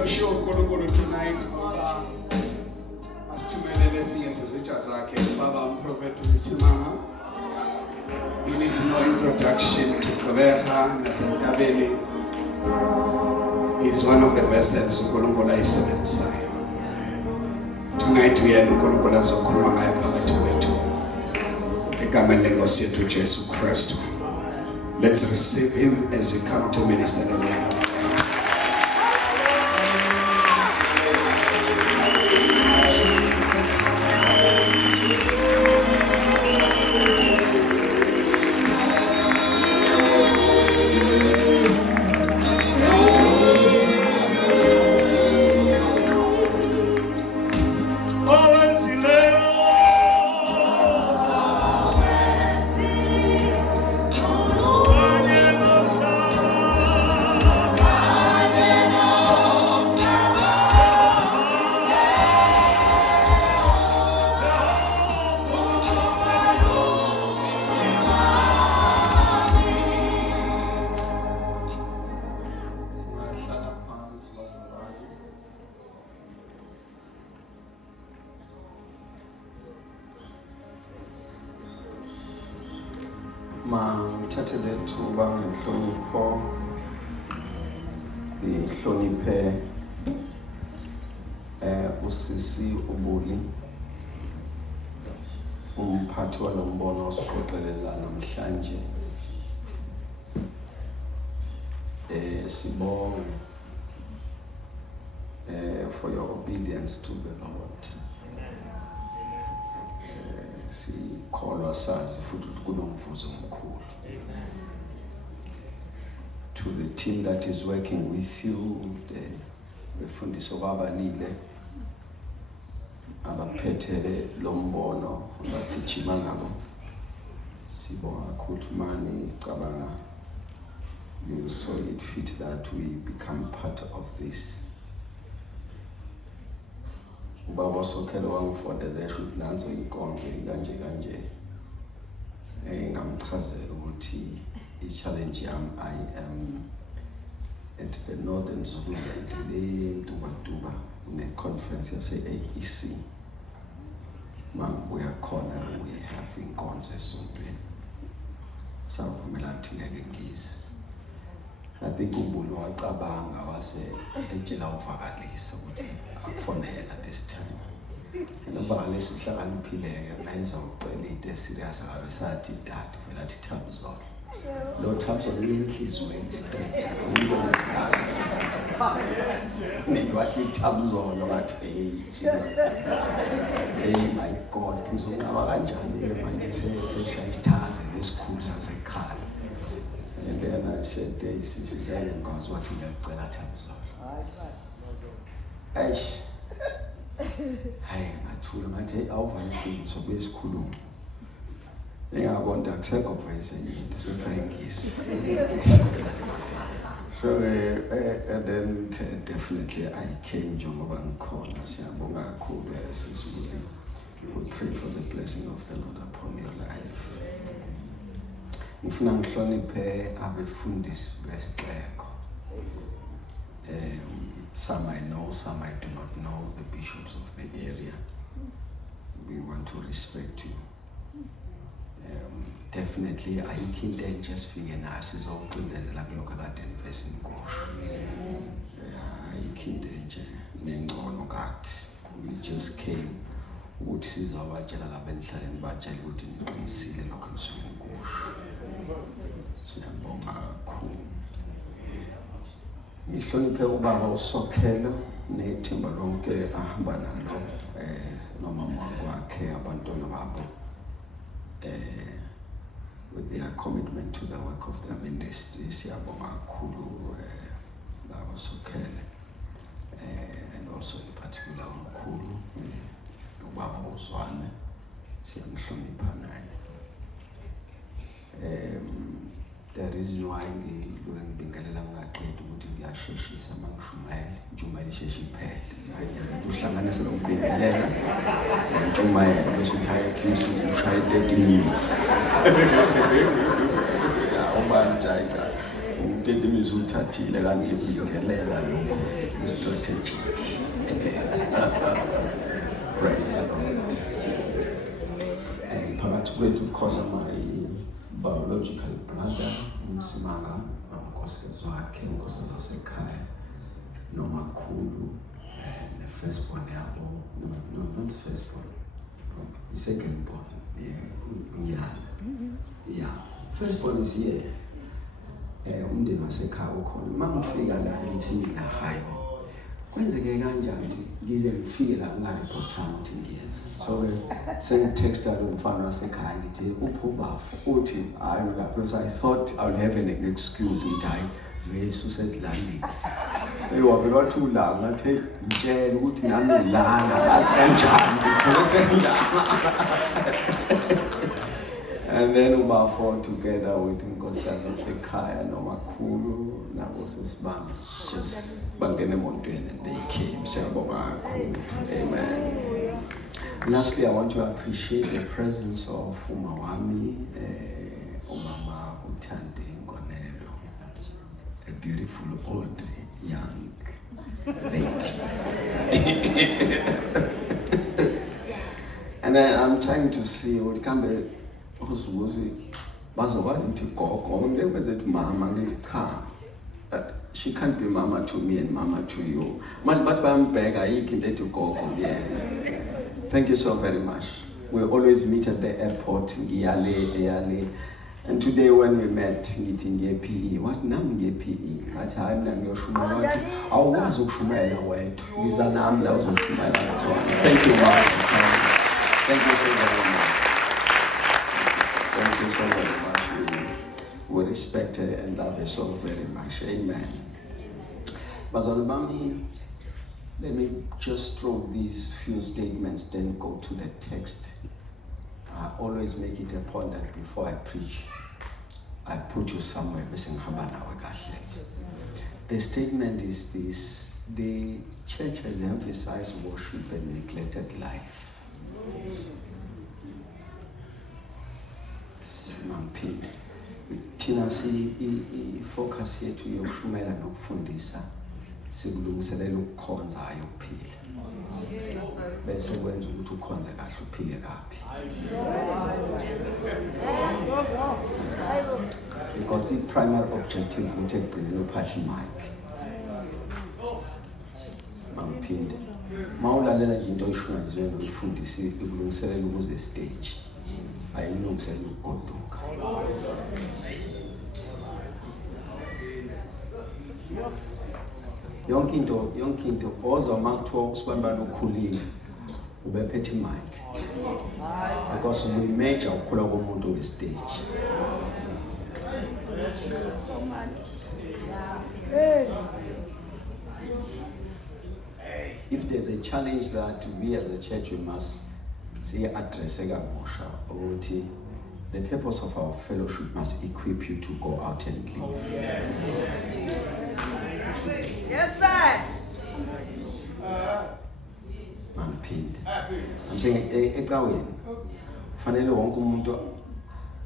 ngisho uNkulunkulu tonight ngoba asithumelele siye sezitsha zakhe ubaba Prophet Msimanga. He needs no introduction to Gqeberha nasentabeni. He's one of the vessels uNkulunkulu ayisebenzisayo. Tonight uyena uNkulunkulu azokhuluma ngaye phakathi kwethu. Egameni lenkosi yethu Jesu Kristu. Let's receive him as he comes to minister the word of God. Ngithathele ithuba ngenhlonipho ngihloniphe usisi uBuli umphathi walombono osiqoqelela namhlanje sibonge for your obedience to the Lord. Sikholwa sazi futhi kunomvuzo omkhulu. To the team that is working with you, the fundiso babalile abaphethe lombono abagijima ngabo sibonga kakhulu cabanga you saw it fit that we become part of this. Ubaba sokhelo wangifondele shoot nanzo inkonzo kanje ngamchazela ukuthi i-challenge yami I am at the Northern Zululand le Ntuba une-conference yase-AEC mangibuya khona we have inkonzo esontweni savumelana ukuthi ngeke ngize. I think uBuli wacabanga wase etshela uvakalisa ukuthi akufonela this time. Uvakalisa uhlakaniphile-ke nayenza ucela into eserious akabe sathi dad vele athi Thabuzolo. Lo Thabuzolo uyenhlizweni straight. Ngiwathi Thabuzolo ngathi hey Jesus. Hey my God ngizonqaba kanjani manje seshaya isithazi lesikhulu sasekhaya. And then I said, sisi vele ngikwazi wathi ngiyacela Thabuzolo. Eish. Hayi ngathula ngathi awuvale iqiniso besikhuluma. Engabona akusekho voice into sefangisi. So and then definitely I came njengoba ngikhona siyabonga kakhulu sisibuli. We pray for the blessing of the Lord upon your life. Ngifuna ngihloniphe abefundisi besixeko. Some I know, some I do not know, the bishops of the area. We want to respect you. Definitely ayikho into enje sifike naso izocindezela kulokho kade nivese inkusho. Ayikho into enje nengcono kathi. We just came ukuthi sizobatshela labendhlaleni batshela ukuthi niqinisile lokho nisuke inkusho. Siyabonga kakhulu. Ngihloniphe ubaba uSokhelo nethimba lonke ahamba nalo nomama wakhe abantwana babo with their commitment to the work of the ministry. Siyabonga kakhulu baba Sokhele and also in particular umkhulu ubaba uZwane siyamhlonipha naye. The reason why ngibingelela ngaqedwe ukuthi ngiyasheshisa mangishumayela intshumayelo isheshe iphele ayiyazi uhlanganise lokubingelela intshumayelo bese uthi hayi please ushaya 30 minutes ubani cha 30 minutes uthathile kanti uyokhelela lokho strategy. Praise the Lord. Phakathi kwethu khona my biological brother Msimanga, unkosikazi wakhe, unkosikazi wasekhaya nomakhulu, the firstborn yabo, no, not the firstborn, the secondborn, yeah, firstborn is here. Umndeni wasekhaya ukhona. Mangifika la ngithi mina hayi kwenzeke kanjani ngize ngifike la ngareport ukuthi ngiyeza. So ke sengitexta lo mfana wasekhaya ngithi uphubafu uthi hayi la, because I thought I would have an excuse ngithi hayi vese usezilandi. Wabe wathi ula ngathi ngitshela ukuthi nami ngilanda ngathi kanjani ngithola. And then about 4 together with unkosikazi wasekhaya nomakhulu nabo sesibanga just bangena emotweni and they came. Siyabonga kakhulu. Amen. Lastly, I want to appreciate the presence of umawami, umama uThandi Ngonelo, a beautiful old young lady. And then I'm trying to see what can be. Mama, she can't be mama to me and mama to you. But I'm back, I can let you go. Thank you so very much. We always meet at the airport in Giyale. And today when we met in PE, what name PE? At time I was Ushumela wait. These are Namla. Thank you, Mark. Thank you so very much. Thank you so very much. We respect her and love her so very much. Amen. Bazalubami, let me just throw these few statements, then go to the text. I always make it a point that before I preach, I put you somewhere. The statement is this: the church has emphasized worship and neglected life. Mampinde thina focus yethu yokushumela nokufundisa sikulungiselela ukukhonzayo ukuphila bese kwenza ukuthi ukhonze kahle uphile kabi, because the primary objective ukuthi ekugcineni uphathe mic. Mampinde mawulalela nje into oyishunayo nokufundisa ikulungiselela ukuze stage ayilungiselela ukugoduka. Yonke into ozwa makuthiwa usibambana ukhulile ubephethe mic, because we measure ukukhula komuntu ngestage. If there's a challenge that we as a church we must address, the purpose of our fellowship must equip you to go out and live. Yes, sir. I'm saying ecaweni fanele wonke umuntu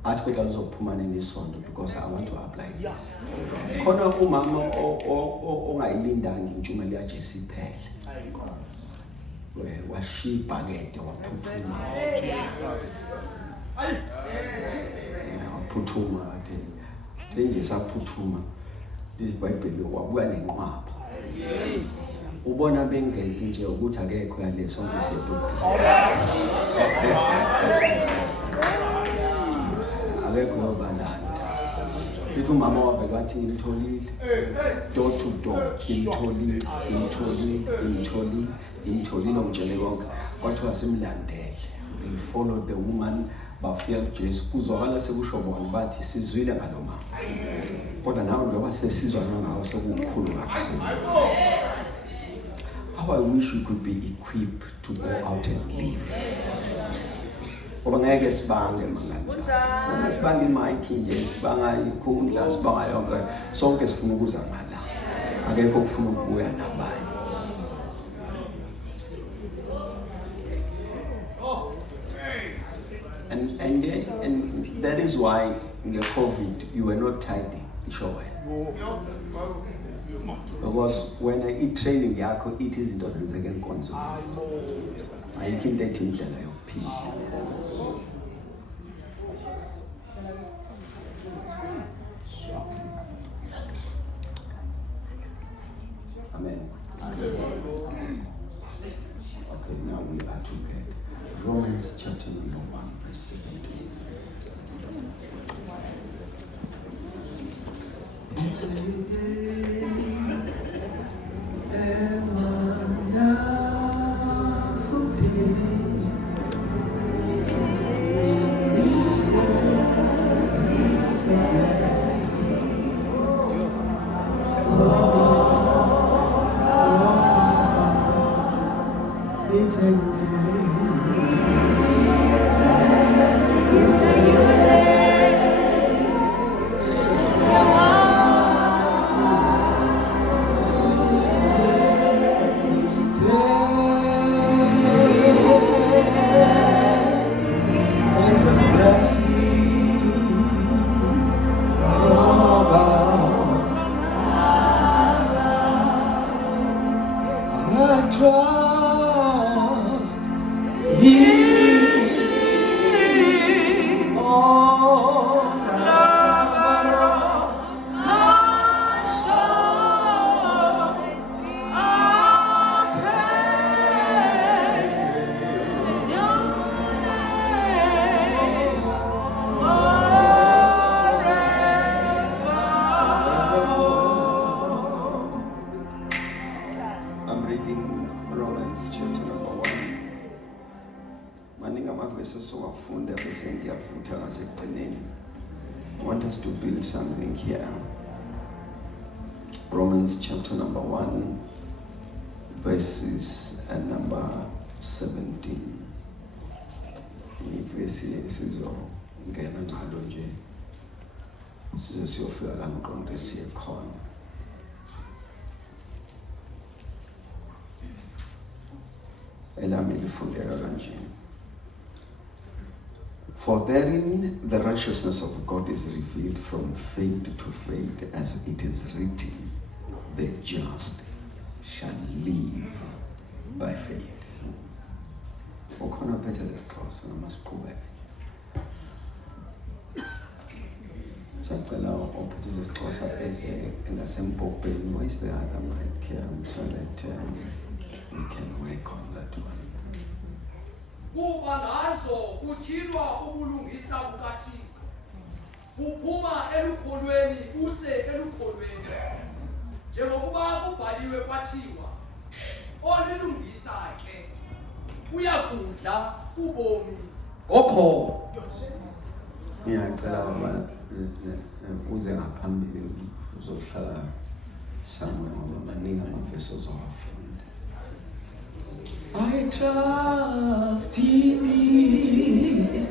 athi kodwa lizophuma nesonto, because I want to apply this. Khona umama ongayilindanga intshumayelo yaJesu iphele. Washipa ngede waphuthuma. Waphuthuma ade. Nje saphuthuma. iBhayibheli wabuya nenqwaba. Ubona bengezi nje ukuthi akekho yale sonke siyedobhiza. Akekho yobalanda. Lithi umama wavela wathi ngimtholile. Door to door, ngimtholile umtshele konke. Kwathiwa simlandele. They followed the woman, bafika kuJesu. Kuzwakala sekusho bona bathi sizwile ngaloma. Kodwa nawe njengoba sesizwa ngawo sokukhulu kakhulu. How I wish we could be equipped to go out and live. Ngoba ngeke sibange manje. Uma sibanga imic nje, sibanga ikhundla, sibanga yonke, sonke sifuna ukuza ngala. Akekho ukufuna ukubuya nabanye. And that is why in the COVID you were not tithing. isho wena. Because when i-training yakho ithi izinto zenzeke enkonzweni, ayikho into ethi indlela yokuphila. Amen. Okay, now we are together. Romans chapter number 1, verse 17. It's a new day, a wonderful day. This world is a blessing. It's a new day. It's a new day. It's a blessing from above. I trust in all that my soul praise your name forever. I'm reading Romans chapter number 1. Maningi amavesi sowafunda bese ngiyafutha ngasekugcineni. I want us to build something here. Romans chapter number 1, verses and number 17. Ivesi sizongena ngalo nje. Sizosiyofika la mqondo siye khona. Elami lifundeka kanje. For therein the righteousness of God is revealed from faith to faith, as it is written, the just shall live by faith. Ukhona phethe lesixhosa namasiqhubeke. Sacela ophethe lesixhosa eze engasempopeni. Where is the other mic here? So that we can work on that one. Kuba ngazo kutyhilwa ubulungisa bukaThixo. Kuphuma elukholweni use elukholweni. Njengokuba kubhaliwe kwathiwa, olilungisa ke uyakudla ubomi ngokholo. Ngiyacela baba uze ngaphambili uzohlala somewhere ngoba maningi amavesi ozowafunda. I trust in thee,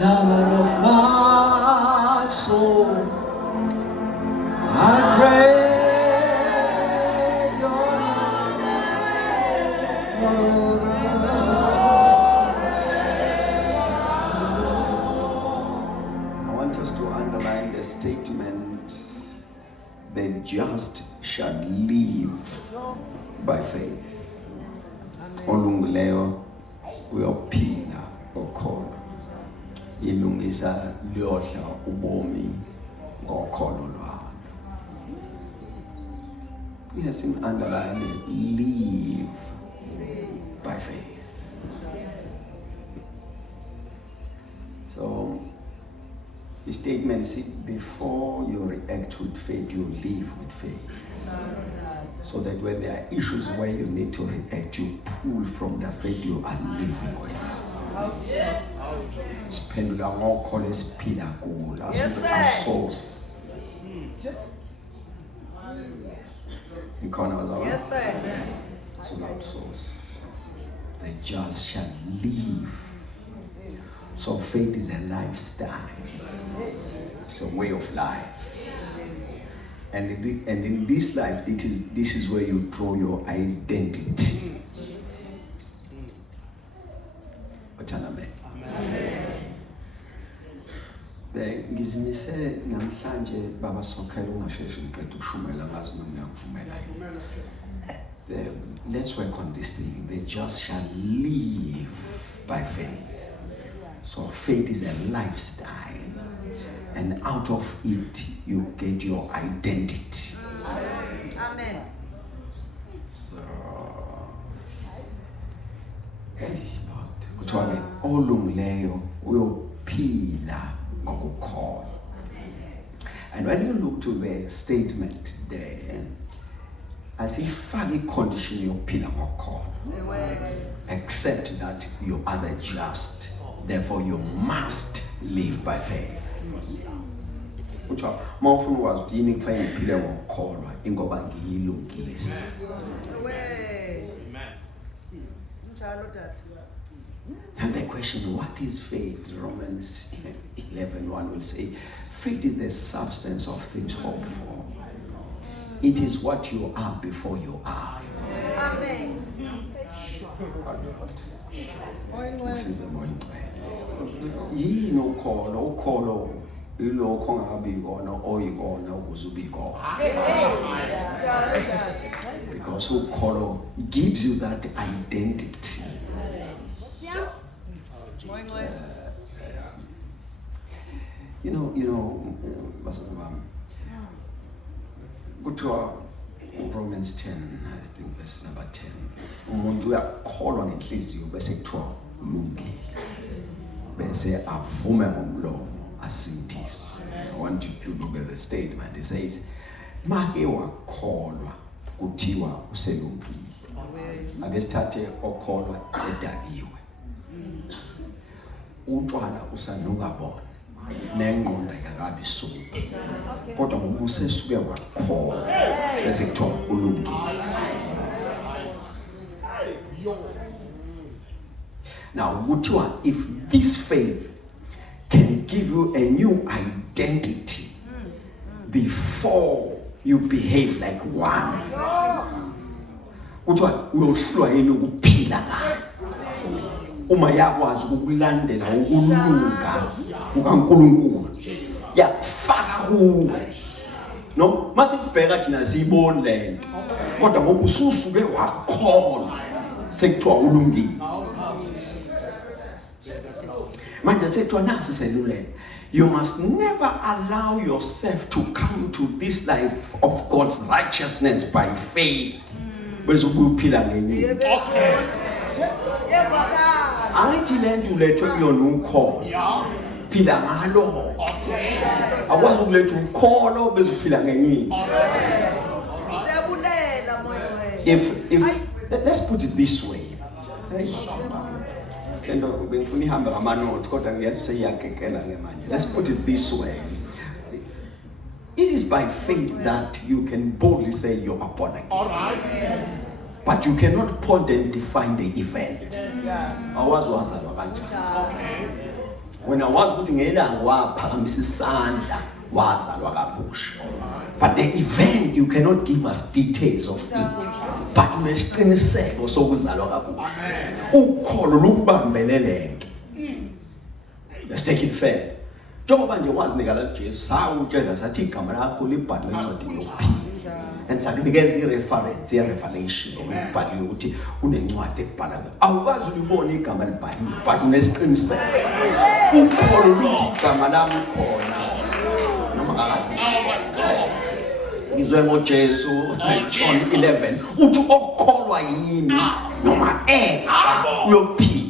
lover of my soul. I praise your name forever. I want us to underline the statement, the just shall live by faith. Olungileyo uyophila ngokholo. Ilungisa liyodla ubomi ngokholo lwalo. Yes, in underline it, live by faith. So the statement is, before you react with faith, you live with faith. So that when there are issues where you need to react, you pull from the faith you are living with. Spendula ngokholo esiphila kulo, source. Ikhona bazalwane? Yes, sir. It's about source. The just shall live. So faith is a lifestyle. It's a way of life. And in this life, this is where you draw your identity. Amen. Ngizimise namhlanje baba Sokhela ungasheshi ngiqeda ukushumela ngazi noma uyakuvumela yini. Let's work on this thing. The just shall live by faith. So faith is a lifestyle, and out of it you get your identity. Amen. So, hey Lord, kuthiwa ke olungileyo uyophila ngokukholwa. And when you look to the statement there, asifaki icondition yokuphila ngokukholwa, except that you are the just, therefore you must live by faith. Kuthiwa mawufuna ukwazi ukuthi yini kufanele ngiphile ngokukholwa ingoba ngiyilungisa. And the question, what is faith? Romans 11:1 will say, faith is the substance of things hoped for. It is what you are before you are. Amen. This is a more yini ukholo ilokho ongabi ikona oyikona ukuze ube ikona. Because ukholo gives you that identity. You know, go to Romans 10, I think verse number 10. Umuntu uyakholwa ngenhliziyo bese kuthiwa ulungile. Bese avume ngomlomo asindise. I want you to look at the statement. It says, make wakholwa kuthiwa uselungile. Ake sithathe okholwa edakiwe. Utshwala usanuka bona. Nengqondo ayakabi suka. Kodwa ngoba usesuke wakholwa bese kuthiwa ulungile. Now, if this faith can give you a new identity before you behave like one, uyohlulwa yini ukuphila kahle uma yakwazi ukulandela ukulunga kukaNkulunkulu yakufaka kuwe. No, masikubheka thina siyibona lento kodwa ngoba ususuke wakholwa sekuthiwa ulungile. Manje sekuthiwa nasi seluleke. You must never allow yourself to come to this life of God's righteousness by faith. Bese uphila ngenye. Angithi lento ulethwe kuyona ukholo. Phila ngalo. Akwazi ukuletha ukholo bese uphila ngenye. If let's put it this way. Let's put it this way. It is by faith that you can boldly say you are born again. But you cannot point and define the event. When I was putting ngelanga waphakamisa isandla wazalwa kabusha. But the event, you cannot give us details of it. But unesiqiniseko sokuzalwa kabusha. Ukholo lukubambele lento. Let's take it fair. Njengoba nje wazinika la Jesu sawutshela sathi igama lakho libhalwe encwadini yokuphila. And sakunikeza i-reference ye-revelation ukubhaliwe ukuthi unencwadi ekubhala. Awukazi ulibone igama libhaliwe but unesiqiniseko. Ukholo luthi igama lami khona noma akazi. Ngizwe ngoJesu John 11 uthi okukholwa yimi noma efa uyophila.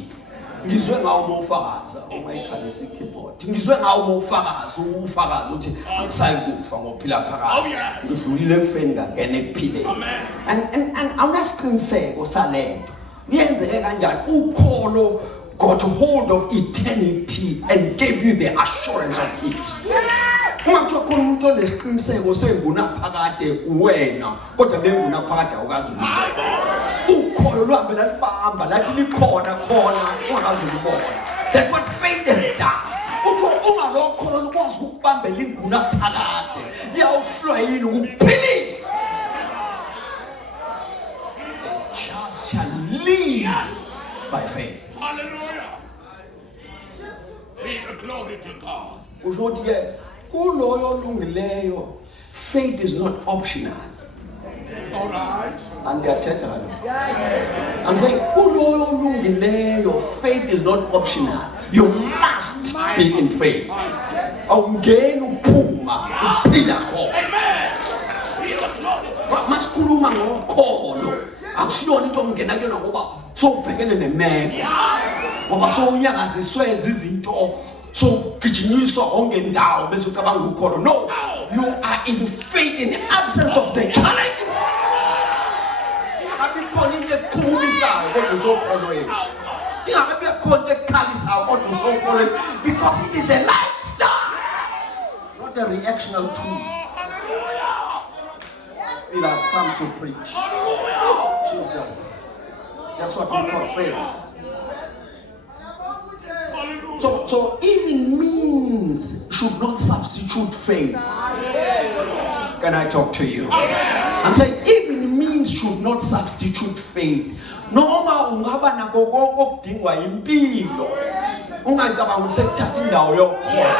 Ngizwe ngawo mofakaza umayikhalisa ikeyboard. Ngizwe ngawo mofakaza ufakaza uthi angisayi kufa ngophila phakathi. Ngidlulile ekufeni ngangena ekuphileni. And awunasiqiniseko salento. Uyenzeke kanjani? Ukholo got hold of eternity and gave you the assurance of it. Ungathiwa khona umuntu onesiqiniseko sengunaphakade wena kodwa bengunaphakade awukazi ukholo luhambe lalibamba lathi likhona khona ungakazi ulibona. That's what faith has done. Uthi ungalokholo lukwazi ukubambela ingunaphakade liyawuhlwa yini ukuphilisa. Just shall live by faith. Hallelujah. Be the glory to God. usho ukuthi ke kuloyo olungileyo faith is not optional. All right. And they are tethered. I'm saying kuloyo olungileyo faith is not optional. You must be in faith. Awungeni uphuma uphila khona. Masikhuluma ngokholo akusiyona into ongena kuyona ngoba sowubhekene nemeko ngoba sowunyakaziswe izinto sogijinyiswa ongendawo bese ucabanga ukholo. No, you are in faith in the absence of the challenge. Abikhona into ekukhulisayo kodwa usokholo yena. Ingakabe khona ekhalisayo kodwa usokholo yena because it is a lifestyle, not a reactional tool. Feel I've come to preach. Jesus. That's what we call faith. So even means should not substitute faith. Can I talk to you? I'm saying even means should not substitute faith. Noma ungaba nakho konke okudingwa impilo. Ungacabanga ukuthi sekuthatha indawo yokukholwa.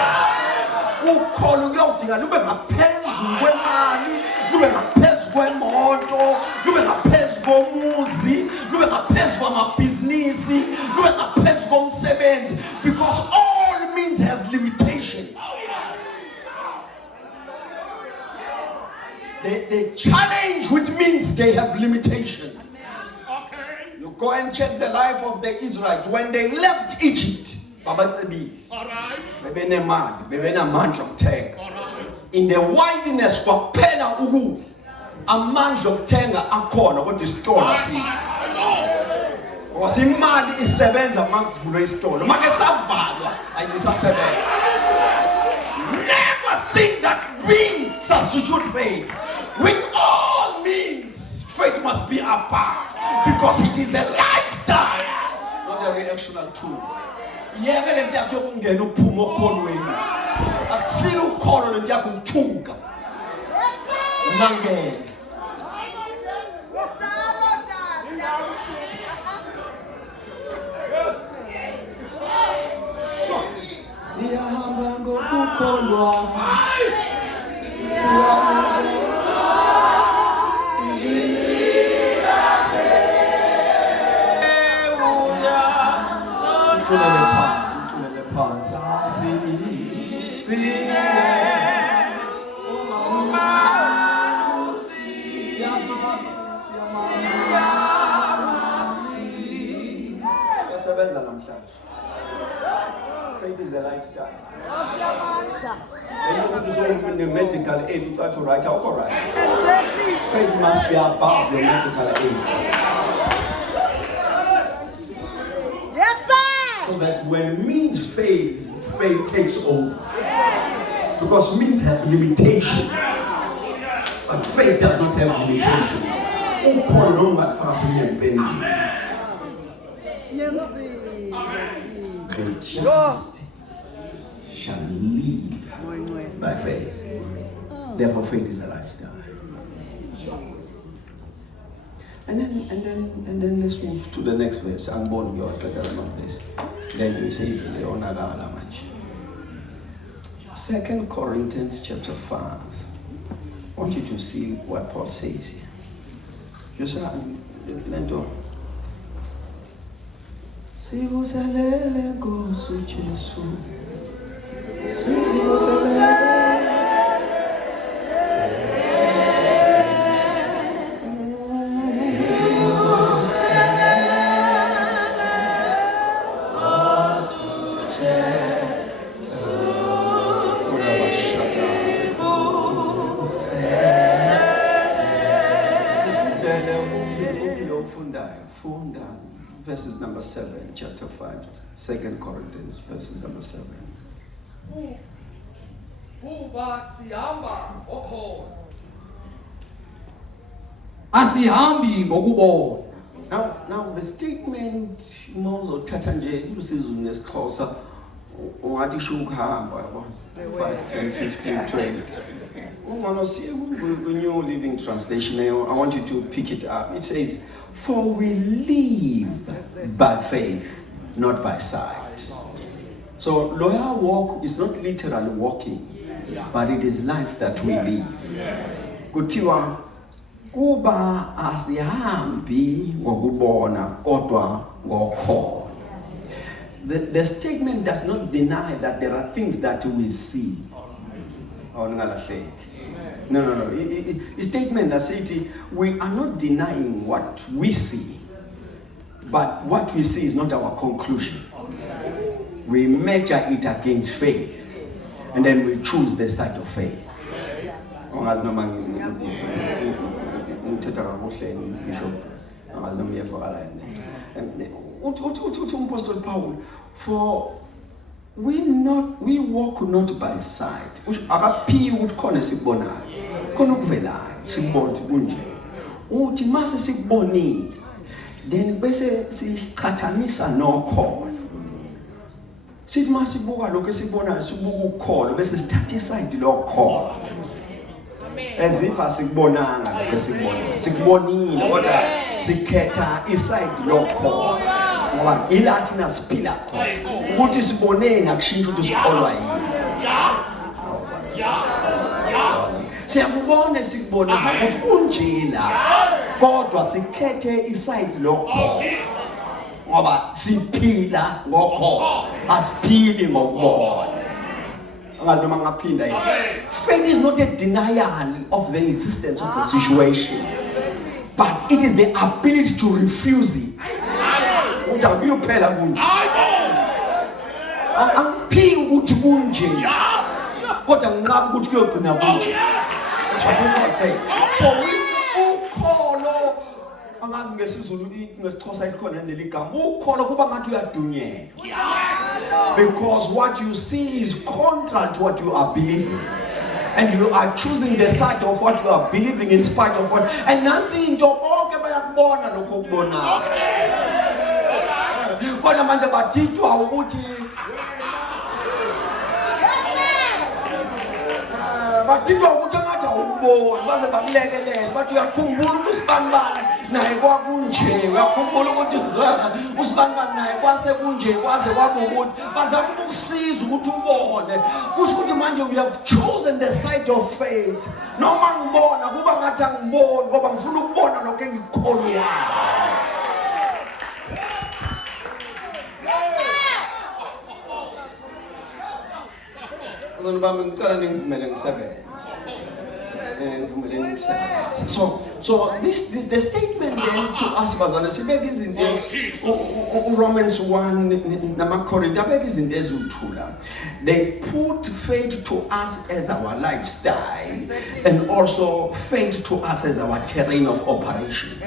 Ukholo kuyodinga lube ngaphezulu kwemali, lube ngaphezulu kwemoto, lube ngaphezulu komuzi, lube ngaphezulu kwamabhizinisi, lube ngaphezulu komsebenzi, because all means has limitations. The challenge with means they have limitations. You go and check the life of the Israelites when they left Egypt. In the wilderness kwaphela ukudla amandla okuthenga akhona kodwa isitolo asikho. Because imali isebenza makuvulwe isitolo make savalwa ayisasebenza. Never think that means substitute faith. With all means faith must be above because it is a lifestyle, not a reactional tool. Yeke lento yakho yokungena uphuma okholweni akusile ukholo lento yakho ukuthuka mangene siyahamba ngokukholwa faith is a lifestyle. And you want to show in the medical aid, you got to write out all right. Faith must be above your medical aid. Yes, sir. So that when means fades, faith takes over. Because means have limitations. But faith does not have limitations. The just shall live by faith. Therefore, faith is a lifestyle. And then let's move to the next verse. I'm born your this. Then you say, 2 Corinthians chapter 5. I want you to see what Paul says here. Just Lento. Sivuselele Nkosi Jesu. Sivuselele. Verses number 7, chapter 5, 2 Corinthians, verses number 7. Asihambi ngokubona. Now the statement Mozo Tatanje usizo nesixhosa ungathi sho ukuhamba yabo 5 10 15 20 ungano see when you Living Translation I want you to pick it up. It says, for we live by faith, not by sight. So loyal walk is not literally walking, but it is life that we live. Kuthiwa kuba asihambi ngokubona kodwa ngokholo. The statement does not deny that there are things that we see. No. The statement that says we are not denying what we see, but what we see is not our conclusion. We measure it against faith, and then we choose the side of faith. Apostle Paul, for we walk not by sight. Akaphi ukuthi khona sikubonayo. Khona okuvelayo sikubona kunje. Uthi mase sikubonile, then bese siqhathanisa nokholo. Sithi masibuka lokho esibonayo sibuka ukholo bese sithatha iside lokholo. As if asikubonanga lokho esikubona. Sikubonile kodwa sikhetha iside lokholo. Ngoba ilathi nasiphila khona. Ukuthi sibonene akushintsha ukuthi sikholwa yini. Siyakubona sikubona ukuthi kunjila kodwa sikhethe iside lokholo. Ngoba siphila ngokholo, asiphili ngokubona. Faith is not a denial of the existence of a situation, but it is the ability to refuse it. Angiphi ukuthi kunje kodwa nginqaba ukuthi kuyogcina kunje. That's what we call faith. So ukholo angazi ngesizulu ngesixhosa ikhona neligama ukholo kuba ngathi uyadunyelwa. Because what you see is contrary to what you are believing. And you are choosing the side of what you are believing in spite of what. And nansi into bonke bayakubona lokho okubonayo. Kodwa manje badithwa ukuthi badithwa ukuthi ngathi awuboni baze bakulekelele bathi uyakhumbula ukuthi usibanibani naye kwakunje uyakhumbula ukuthi usibanibani naye kwase kunje kwaze kwaba ukuthi bazama ukukusiza ukuthi ubone kusho ukuthi manje you have chosen the side of faith. Noma ngibona kuba ngathi angiboni ngoba ngifuna ukubona lokho engikukholwayo. So this the statement then to us was on Romans 1 they put faith to us as our lifestyle and also faith to us as our terrain of operation.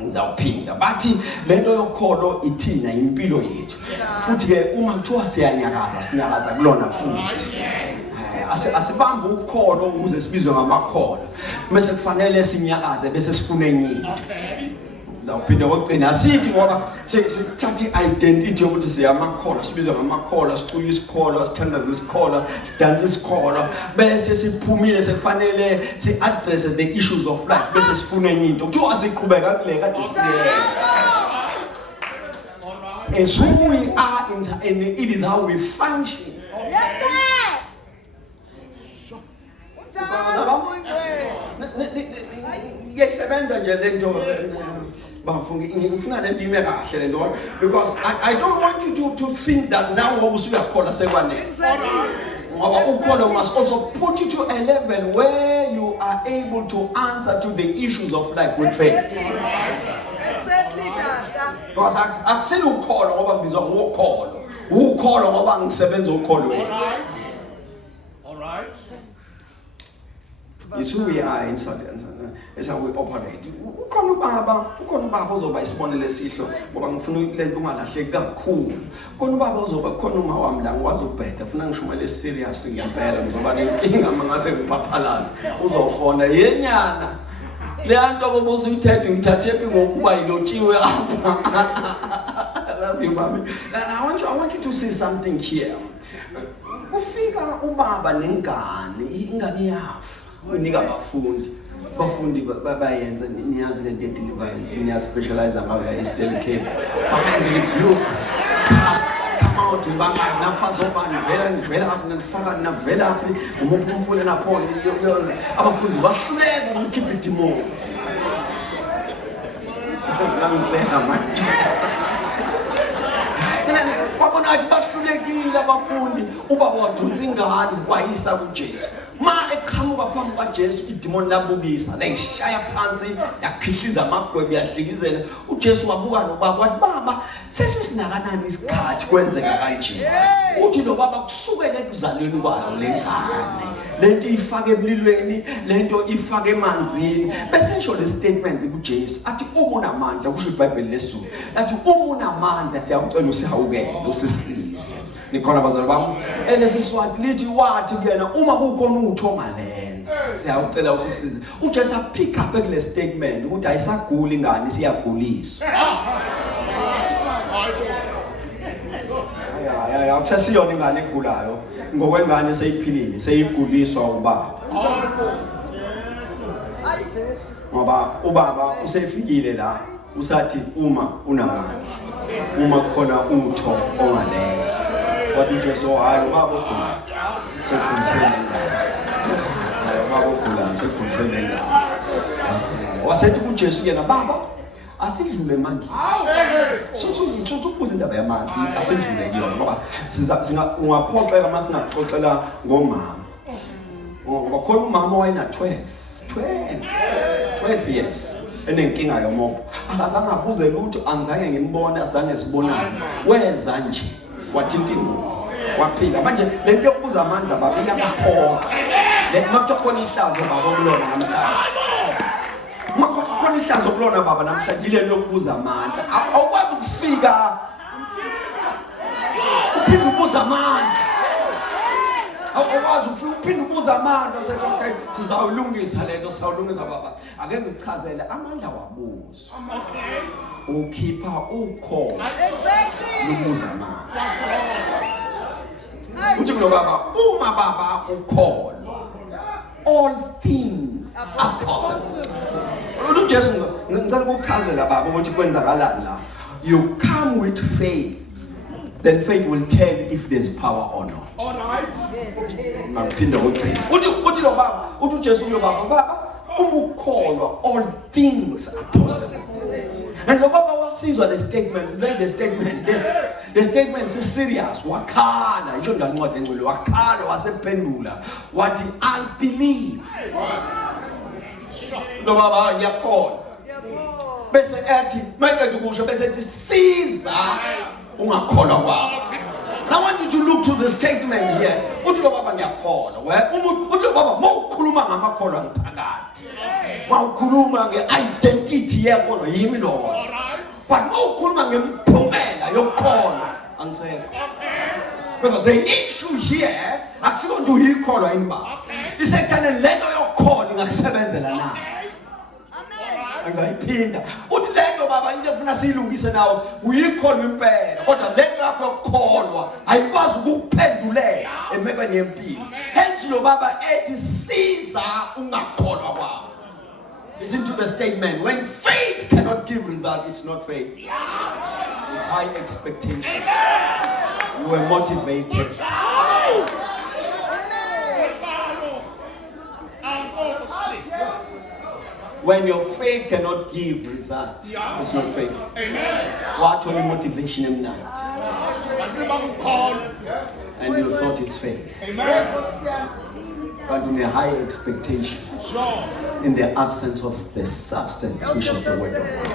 Ngizawuphinda bathi lento yokholo ithina impilo yethu futhi ke uma kuthiwa siyanyakaza kulona futhi asibambe ukholo ukuze sibizwe ngamakholo bese kufanele sinyakaze bese sifune enye into. Ngizawuphinda kokugcina sithi ngoba sithatha identity yokuthi siyamakhola sibizwe ngamakholo sicula isikholo sithandaza isikholo sidansa isikholo bese siphumile sekufanele si-address the issues of life bese sifuna enye into kuthiwa siqhubeka kule kade siyenza. It's who we are and it is how we function. Yes, sir. Because I don't want you to think that now what we are called as Ukolo must also put you to a level where you are able to answer to the issues of life with faith. Because I said ukolo ngoba ngizwa ngokolo. Ukolo ngoba ngisebenza ukolo. All right. It's who we are inside. It's how we operate. Ukhona ubaba ozoba isibonelo esihlo ngoba ngifuna lento ungalahleki kakhulu. Ukhona ubaba ozoba khona uma wami la ngikwazi ukubheda ufuna ngishumele serious ngempela ngizoba nenkinga mangase ngiphaphalaza uzofona yenyana le nto ngoba usuyithethe ngithathe phi ngokuba ilotshiwe apha. I love you baby. And I want you to see something here. Ufika ubaba nengane ingane yafa unika abafundi bayenza niyazi le deliverance niya specialize ngayo still care behind the blue cast come uthi nafazo bani vela aphi nifaka navela aphi umuphi umfule naphona abafundi bahluleka ukukhipha idimoni nangisena manje wabona athi bahlulekile abafundi ubaba wadonsa ingane wayisa kuJesu ma eqhamuka phambi kwaJesu idimoni labukisa layishaya phansi yakhihliza amagwebu yadlikizela uJesu wabuka nobaba wathi baba sesisinakanani isikhathi kwenzeka kanje uthi lo baba kusukela ekuzalweni kwayo lengane lento ifake emlilweni lento ifake emanzini bese sho le statement kuJesu athi uma unamandla kusho iBhayibheli lesizulu athi uma unamandla siyakucela usihawukele usisize nikhona bazalwane bami elesiswati lithi wathi kuyena uma kukhona utho ongalenza siyakucela usisize uJesu apick up kule statement ukuthi ayisaguli ingane siyaguliswa akusasiyona ingane egulayo ngokwengane seyiphilile seyiguliswa ubaba ngoba ubaba usefikile la usathi uma unamandla uma kukhona utho ongalenza wathi Jesu hayi ubaba ogula sekulisele ngane ubaba ogula sekulisele ngane wasethi kuJesu yena baba asidlule mandla sokubuza indaba yamandla asidlule kuyona ngoba ungaphoxeka uma singaxoxela ngomama ngoba khona umama wayena 12 years enenkinga yomobo akazange abuze lutho angizange ngimbone azange sibonane weza nje wathinta ingubo waphila manje lento yokubuza amandla baba iyaphoxa le makuthiwa khona ihlazo baba kulona namhlanje khona ihlazo kulona baba namhlanje ile lokubuza amandla awukwazi ukufika uphinde ubuza amandla awukwazi ukufika uphinde ubuza amandla sethi okay sizawulungisa lento sawulungisa baba ake ngichazele amandla wabuza ukhipha ukho ubuza amandla uthi kulo baba uma baba ukholwa all things are possible uJesu ngicela ukuchazela baba ukuthi kwenzakalani la you come with faith then faith will tell if there's power or not all right ngaphinda ukugcina uthi lo baba uthi uJesu lo baba uma ukholwa all things are possible and lo baba wasizwa le statement the statement is serious wakhala isho njalo incwadi engcwele wakhala wasephendula wathi I believe lo baba ngiyakholwa bese ethi mayiqeda ukusho bese ethi siza ungakholwa kwakho. Now I want you to look to the statement here. Uthi lo baba ngiyakholwa uthi lo baba mawukhuluma ngamakholwa ngiphakathi mawukhuluma ngeidentity yakho yimi lo but mawukhuluma ngemphumela yokholwa angisekho because the issue here akusikonto uyikholwa imba isekuthane lento yokholwa ingakusebenzela na angayiphinda uthi lento baba into efuna siyilungise nawo uyikholwa impela kodwa lento yakho yokholwa ayikwazi ukukuphendulela emekweni yempilo hence lo baba ethi siza ungakholwa kwakho. Listen to the statement. When faith cannot give result, it's not faith. It's high expectation. You were motivated. When your faith cannot give result, it's not faith. What only motivation in that? And you thought it's faith. But in a high expectation, in the absence of the substance, which is the word of God.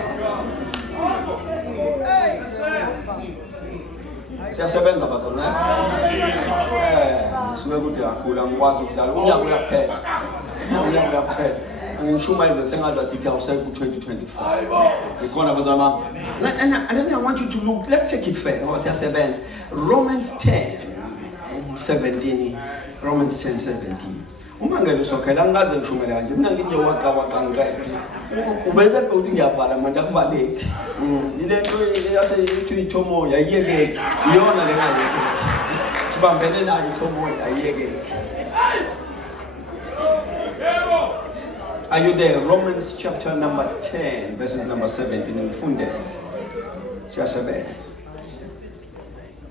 Siyasebenza bazona. Sikuwe ukuthi akhula ngikwazi ukudlala unyaka uyaphela. Unyaka uyaphela. Ngishumayeze sengazathi ithi awuseku 2025. Ikhona bazona. And then I want you to look, let's take it fair. Ngoba siyasebenza. Romans 10:17. Romans 10:17. Uma ngeke usokhela ngikaze ngishumele kanje mina nginje waqa ngikade ubese ukuthi ngiyavala manje akuvaleki ilento yase ithi ithomo yayiyeke iyona le ngayo sibambene nayo ithomo yayiyeke. Are you there? Romans chapter number 10 verses number 17 ngifunde siyasebenza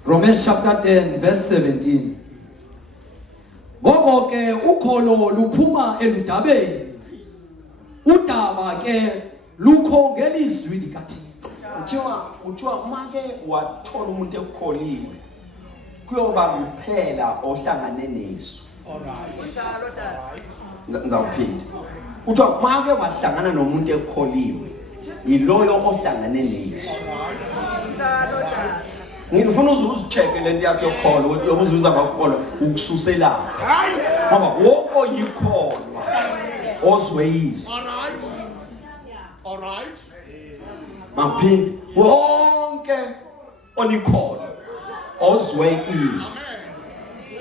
Romans chapter 10 verse 17. Ngoko ke ukholo luphuma eludabeni. Udaba ke lukho ngelizwi likaThixo. Uthiwa make wathola umuntu ekholiwe kuyoba kuphela ohlangane nesu. Ngizawuphinda. Uthiwa make wahlangana nomuntu ekholiwe yiloyo ohlangane nesu. Ngifuna uzucheck lento yakhe yokholo yokuzuza ngakholo ukususela. Ngoba wonke yikholwa ozwe izwi. All right. Maphindi wonke olikholwa ozwe izwi.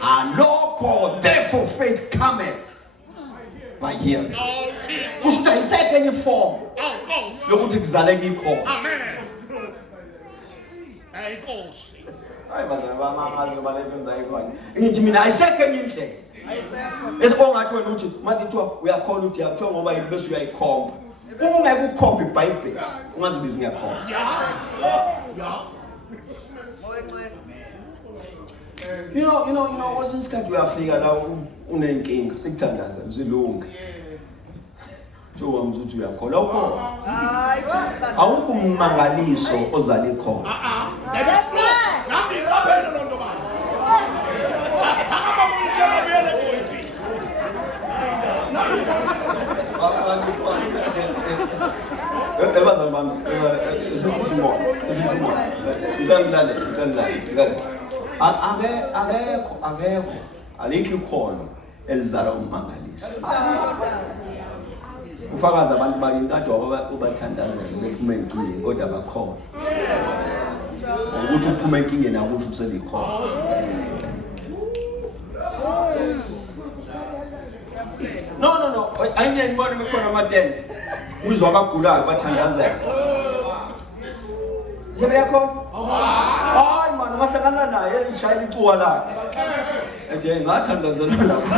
Alokho therefore faith cometh by hearing. Kusho iseke enye form yokuthi kuzaleke ikholwa. Amen. Ayinkosi. Hayi bazana bamangazi balethe mzayivani. Ngithi mina ayiseke enye indlela. Esongathi wena uthi masithiwa uyakholwa uthi yakuthiwa ngoba yini bese uyayikhomba. Uma ungeke ukhomba iBhayibheli ungazibizi ngiyakhomba. You know, wasesikhathi uyafika la unenkinga sikuthandaza uzilunga. So wamzuthi uyakholwa ukho. Awukho umangaliso ozala ikholwa. Ebazali bami sesifumona ngicela akekho alikho ikholo elizala umangaliso. Ufakaza abantu bakintathu obathandazela bephuma enkingeni kodwa bakhona. Ukuthi uphuma enkingeni akusho ukuselikhona. No. Ayingeni ngibona bekhona amatende. Uzwa abagulayo bathandazela. Sebeyakhona? Hayi man, mahlangana naye ishayela icuwa lakhe. Nje ngathandazela lapho.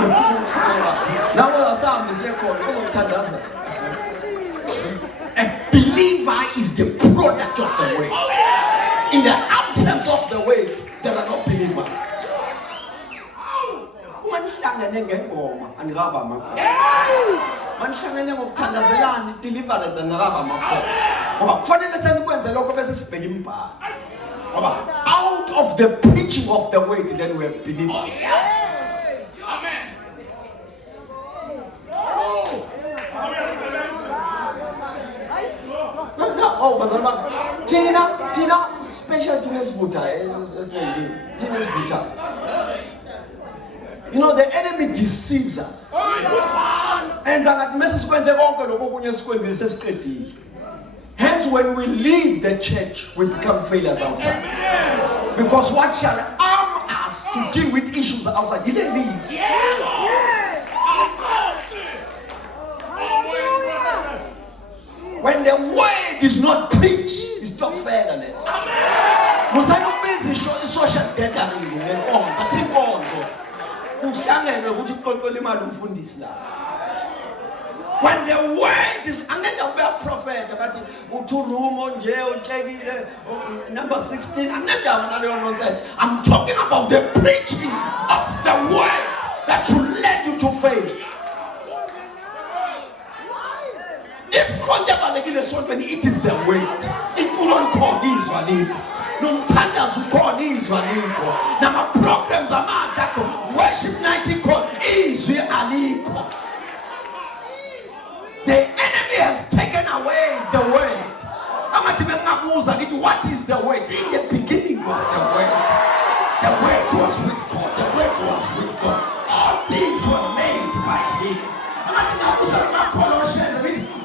Nawe asahambe siyekhona uzokuthandaza. A believer is the product of the word. In the absence of the word, there are no believers. Manihlangene ngengoma anikaba amakhono. Manihlangene ngokuthandazelana deliverance anikaba amakhono. Ngoba kufanele senikwenze lokho bese sibheka imibhalo. Ngoba out of the preaching of the word then we are believers. Amen. Oh, bazalwane. Tina special Tina's Buddha. Tina's Buddha. You know, the enemy deceives us. And hence, when we leave the church, we become failures outside. Because what shall arm us to deal with issues outside? He didn't leave. When the word is not preached, it's not fairness. Social gathering and on. That's important. When the word is, I'm not about prophet, about number 16, I'm talking about the preaching of the word that should lead you to faith. If it is the word, it will not call Israel. No tenders who call Israel. Now my programs are mad. Worship night called Israel. The enemy has taken away the word. What is the word? In the beginning was the word. The word was with God. The word was with God. All things were made by him.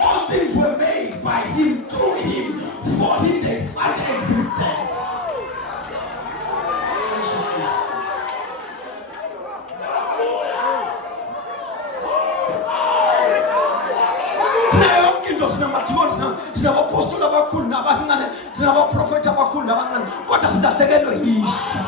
All things were made by him, through him, for him they find existence. Sinabapostoli abakhulu nabancane, sinabaprofethi abakhulu nabancane, kodwa sidatekelwe yisu.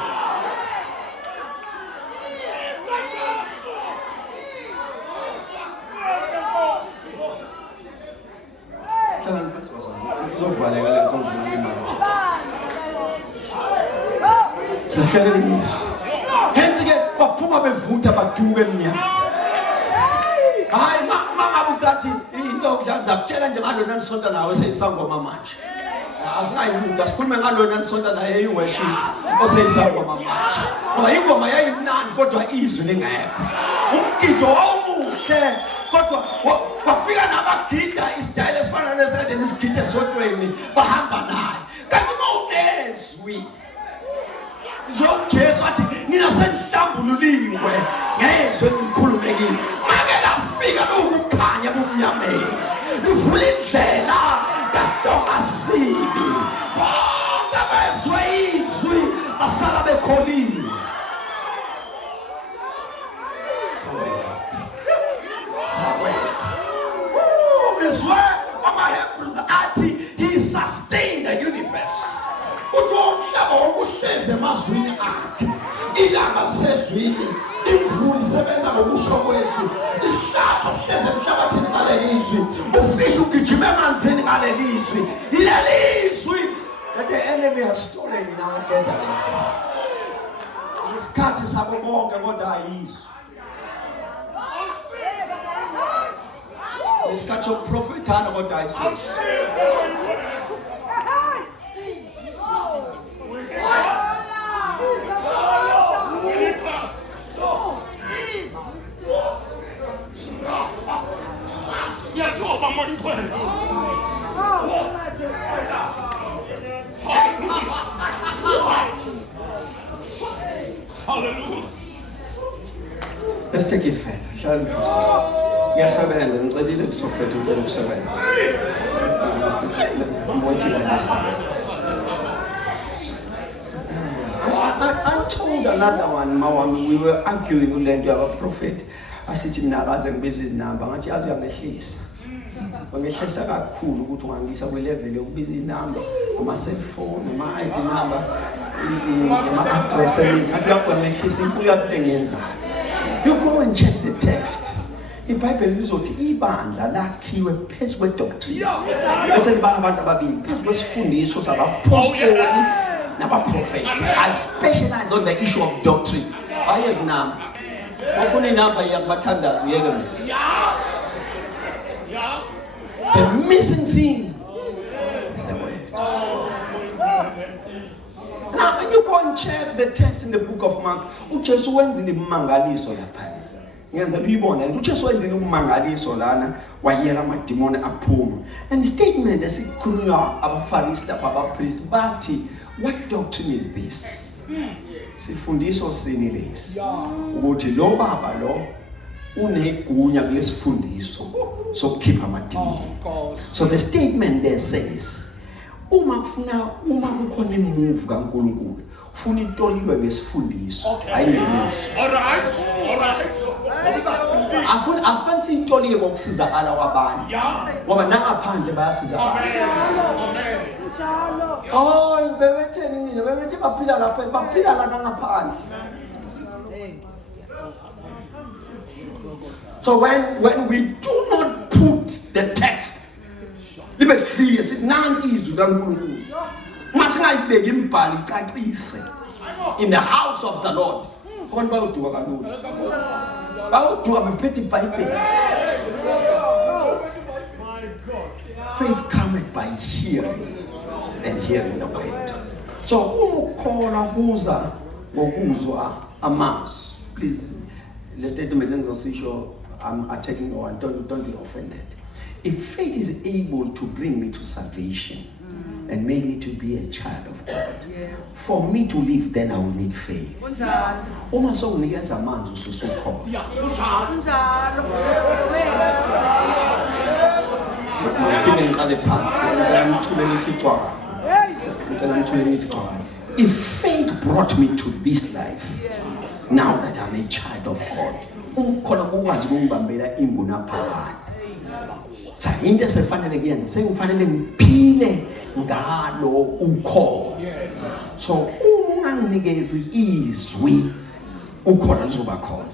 silahlekele izwi. Hence ke baphuma bevutha baduke emnyama. Hayi mangabe ucathi into ngizakutshela nje ngalona nisonta nawe seyisangoma manje. Asingayilutho asikhulume ngalona nisonta naye iworship oseyisangoma manje. Ngoba ingoma yayimnandi kodwa izwi lingekho. Umgido wawumuhle kodwa bafika nabagida isitayile esifana nesade nesigida esotweni bahamba naye. Kanti uma unezwi Jesu athi nina senhlambululiwe ngezwe ngikhulume kini. Make lafika lokukhanya bumnyameni. Livula indlela kaSibi. Bonke bezwe izwi basala bekholiwe. This way ama-Hebrews athi he sustained the universe. Uthi umhlaba wokuhleze emazwini akhe. Ilanga lisezwini, imvula isebenza ngokusho kwezwi. Isihlahla sihleze emhlabathini ngaleli izwi. Ufish ugijima emanzini ngaleli izwi. Ileli izwi that the enemy has stolen in our gatherings. Isikhathi sabo bonke kodwa ayizwi. Isikhathi sokuprofethana kodwa ayisizwi. Hallelujah. Let's take it further. Shall we? Ngiyasebenza ngicelile kusokhetha ngicela ukusebenza. I'm working on this. I told another one, we were arguing with the prophet. Asithi mina akaze ngibizwe izinamba ngathi yazi uyangehlisa. Wangehlisa kakhulu ukuthi ungangisa kwi-level yokubiza inamba, ama-cellphone, ama-ID number, ama-addresses. Ngathi uyangehlisa inkulu yakho engenzayo. You go and check the text. iBhayibheli lizothi ibandla lakhiwe phezu kwedoctrine. Bese libala abantu ababili phezu kwesifundiso sabapostoli nabaprofeti. I specialize on the issue of doctrine. Ayezinamba. Ufuna inamba yakubathandaza uyeke mina. The missing thing is the word. Now when you go and check the text in the book of Mark, uJesu wenzile imangaliso lapha. Ngenza uyibona uJesu wenzile umangaliso lana wayela amadimoni aphuma. And statement esikhulunywa abaFarisi lapha abapriest bathi, what doctrine is this? Sifundiso sini lesi ukuthi lo baba lo unegunya kulesifundiso sokukhipha amadimoni. So the statement there says uma kukhona imove kaNkulunkulu ufuna intoliwe ngesifundiso ayingenezo. All right. Afuna sintoliwe ngokusizakala kwabantu ngoba nangaphandle bayasizakala. Oh, bebetheni nina bebethe baphila lapha baphila la ngaphandle. So when we do not put the text libe clear sithi nanti izwi kaNkulunkulu masingayibeki imbhalo icacise in the house of the Lord abantu bayoduka kalula bayoduka bephethe iBhayibheli. Faith cometh by hearing and hearing the word. So ukukholwa kuza ngokuzwa amazwi. Please let's take the meetings on sure I'm attacking or don't be offended. If faith is able to bring me to salvation and make me to be a child of God, for me to live, then I will need faith. Uma songinikeza amanzi ususukholwa. If faith brought me to this life, now that I'm a child of God, ukukholwa kukwazi ukungibambela inguna phakathi. Sayinte sefanele kuyenza sengifanele ngiphile ngalo ukholwa. So unganginikezi izwi ukholwa lizoba khona.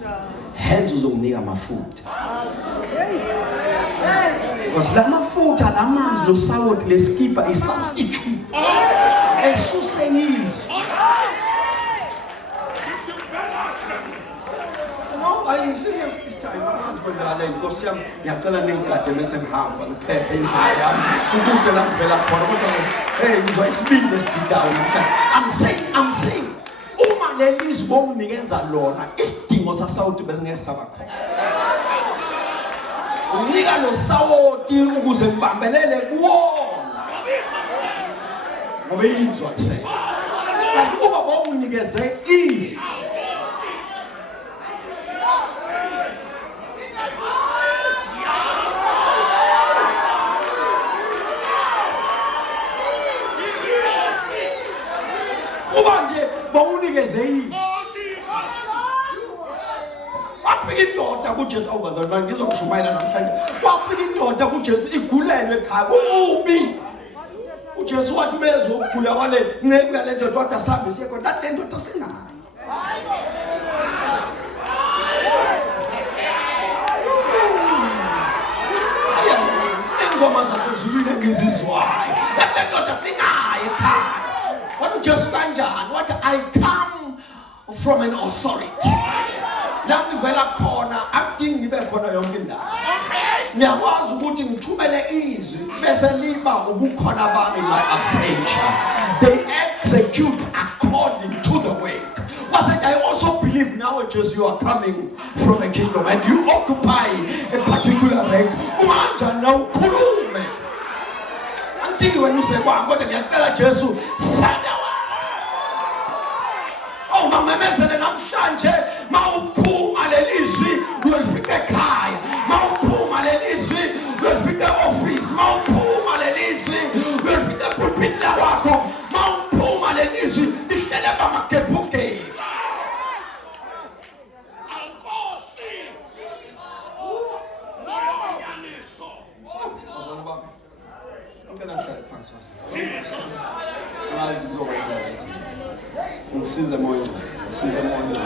Hence uzonginika amafutha. Because la mafutha lamanzi losawoti leskipa is substitute. Esusengizwi. I'm serious this time. Angazikwenzakale Nkosi yami ngiyacela ningigade bese ngihamba ngiphephe indlela yami ukuthi la ngivela khona kodwa hey ngizwa isibindi esididayo namhlanje. I'm saying uma lelizwi bomnikeza lona isidingo saSawoti besingeke saba khona. Unika lo Sawoti ukuze ngibambelele kuwona. Ngoba yinzwa kusena. Kanti uma bomunikeze izwi ubanje bomunikeze izwi wafika indoda kuJesu awubazalwane ngizokushumayela namhlanje wafika indoda kuJesu igulelwe ekhaya kubi uJesu wathi meze ukugula kwale nceke yale ndoda wathi asambe siye khona la ndoda sinayo ingoma zasezulwini engizizwayo la ndoda sinayo ekhaya wathi uJesu kanjani wathi I come from an authority la ngivela khona akudingi ngibe khona yonke indawo ngiyakwazi ukuthi ngithumele izwi bese liba ubukhona bami my absentia they execute according to the word. I also believe now Jesus you are coming from a kingdom and you occupy a particular rank unganjani na ukhulume anti when you say kodwa ngiyacela Jesu sanda mamemezele namhlanje mawuphuma lelizwi uyofika ekhaya mawuphuma lelizwi uyofika e-office mawuphuma lelizwi uyofika epulpit la wakho mawuphuma lelizwi lihlele bamagebhukeni Nkosi noyanyaniso azana baba ngicela ngihlale phansi baba ngazi ukuzokwenza Usize moyo. Usize moyo.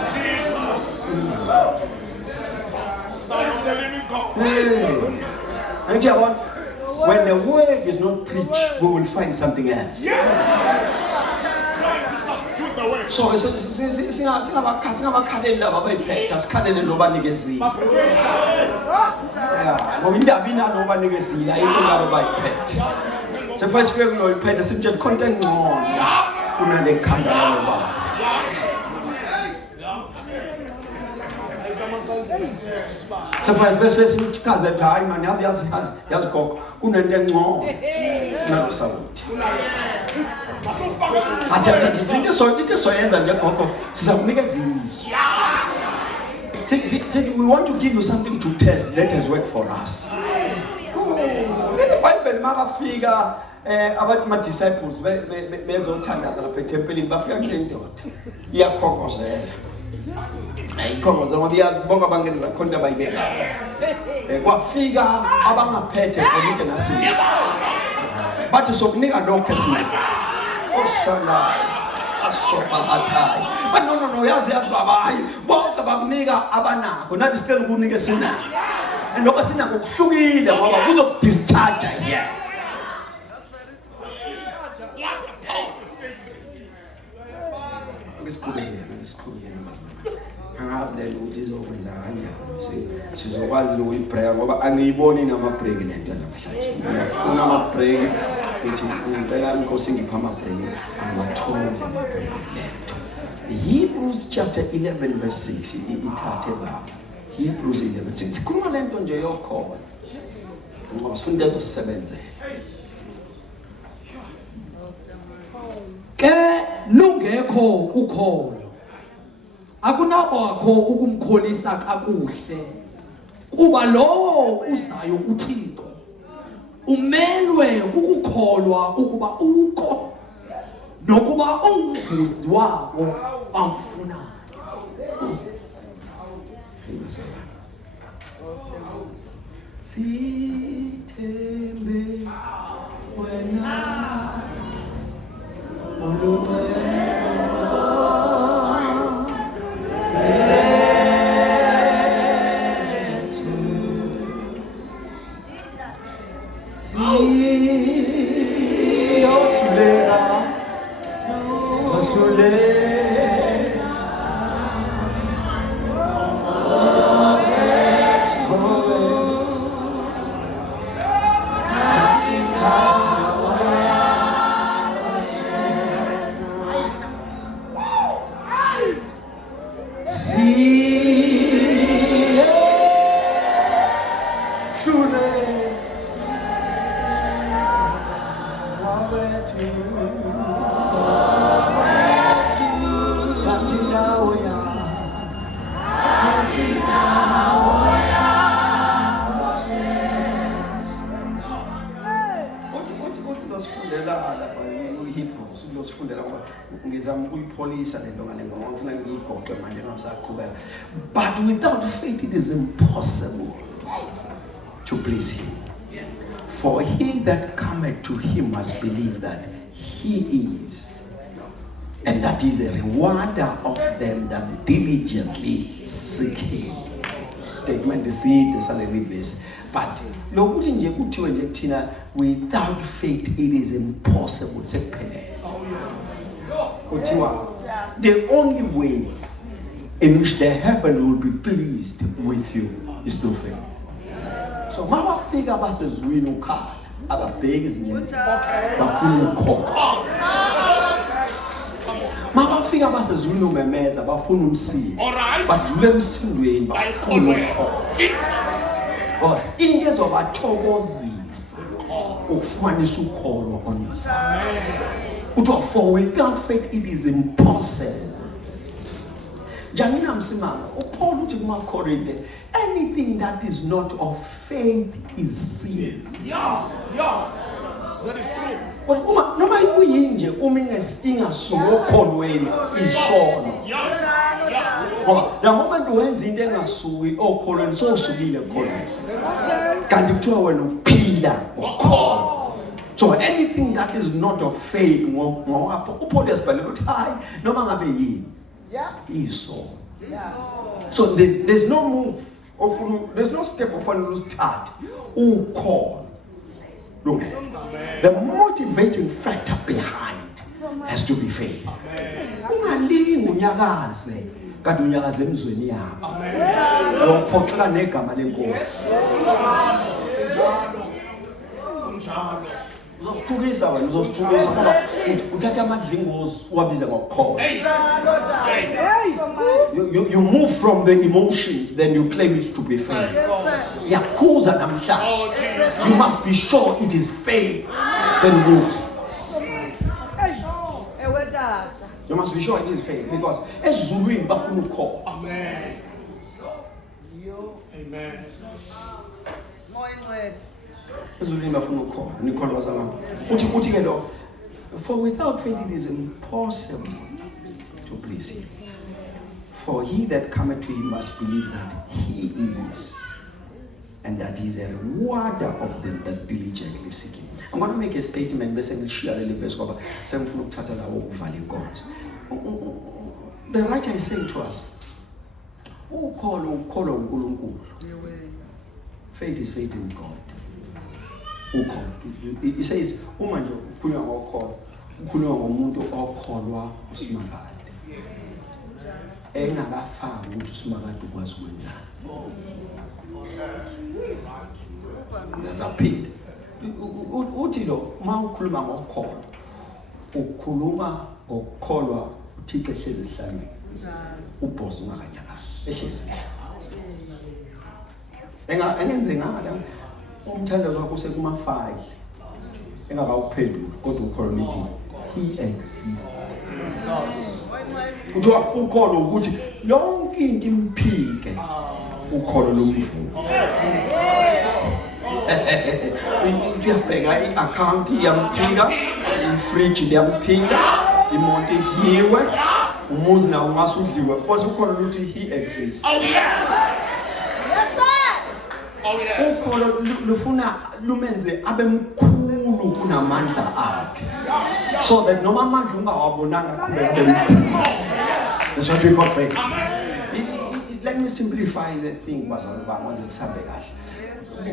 And you when the word is not preached, we will find something else. So singabakhaleli laba bayiphetha sikhalele lo banikezile. Ngoba indaba inalo banikezile ayikho laba bayiphetha. Sefike sifike kulo iphetha simtshela khona engcono kunale khanda labo baba. So first simchaza ethi hayi man yazi gogo kunento engcono nakusawuthi. Into soyenza nje gogo sizakunikeza izwi. See, we want to give you something to test. Let us work for us. Le Bible makafika abathi ma disciples bezothandaza lapha eThempelini bafika kule ndoda iyakhokozela ayikhokoza ngoba iyazi bonke abangene la khona bayibeka kwafika abangaphethe konke nasini bathi sokunika lokho esinayo oshana asoba athayi but no yazi baba hayi bonke bakunika abanako nathi sicela ukunika esinayo and lokho sinako kuhlukile ngoba kuzokudischarge here. Angazi le ukuthi izokwenza kanjani sizokwazi ukuyibreak ngoba angiyiboni nama break lento namhlanje ngiyafuna ama break ukuthi ngicela Inkosi ngipha ama break angiwatholi ama break lento Hebrews chapter 11 verse 6 ithathe baba Hebrews 11:6 sikhuluma lento nje yokhona ngoba sifuna ezosebenzela ke lungekho ukholo akunabakho ukumkholisa kakuhle kuba lowo uzayo kuThixo umelwe ukukholwa ukuba ukho nokuba ungumvuzi wabo bamfunayo sithembe wena But without faith it is impossible to please him. For he that cometh to him must believe that he is, and that he is a rewarder of them that diligently seek him. Statement is this. But lokuthi nje kuthiwe nje kuthina without faith it is impossible sekuphelele. Kuthiwa the only way in which the heaven will be pleased with you is through faith. So mama fika basezwini ukhala ababheki izinyembezi bafuna ukukhola. Mama fika basezwini umemeza bafuna umsindo. Badlule emsindweni bafuna ukukhola. Because into ezobathokozisa ukufumanisa ukholo on your side. For without faith it is impossible. Janina Msimanga, Paul uthi kumaKorinte, anything that is not of faith is sin. That is true. But noma ikuyinje ingasuka okholweni isono. Ngoba la moment wenza into engasuki okholweni sosukile ekholweni. Kanti kuthiwa wena uphila ngokholo. So anything that is not of faith ngowapho uPaul yasibhalela ukuthi hayi noma ngabe yini isono. So there's no move there's no step ofanele usithathe ukholo. The motivating factor behind has to be faith. Ungalingi unyakaze kanti unyakaze emzweni yakho. Uyophoxeka negama lenkosi. Uzosithukisa wena uzosithukisa ngoba uthatha amadlingozi uwabiza ngokukhola. You move from the emotions, then you claim it to be faith. Yakhuza namhlanje. You must be sure it is faith. Then move. You must be sure it is faith because ezulwini bafuna ukukhola. Amen. Amen. Ezulwini bafuna ukukhola. Nikhola bazalwane. Uthi ke lo, for without faith it is impossible to please him. For he that cometh to him must believe that he is, and that he is a rewarder of them that diligently seek him. I'm going to make a statement bese ngishaya le verse ngoba sengifuna ukuthatha lawo ukuvala inkonzo. The writer is saying to us, ukholwa uNkulunkulu. Faith is faith in God. Ukholwa. He says uma nje ukhulunywa ngokholwa, ukhulunywa ngomuntu okholwa uSimangade. Engakafanga ukuthi uSimangade ukwazi ukwenzani. Ngizaphinda. Uthi lo uma ukhuluma ngokholwa, ukhuluma ngokholwa uThixo ehlezi esihlalweni. Ubhozi ungakanyakazi ehlezi. Engenze ngala umthandazo wakho usekuma-5 engakawuphenduli kodwa ukholwa ukuthi he exists. Uthiwa ukholo ukuthi yonke into imphike ukholo lomvumo. Uyabheka i-account iyamphika, i-fridge liyamphika, imoto idliwe, umuzi nawo ungasudliwe because ukholo ukuthi he exists. Ukholo lufuna lumenze abe mkhulu kunamandla akhe. So that noma amandla ungawabonanga qhubeka abe mkhulu. That's what we call faith. Let me simplify the thing bazalwane bami wenze kusambe kahle.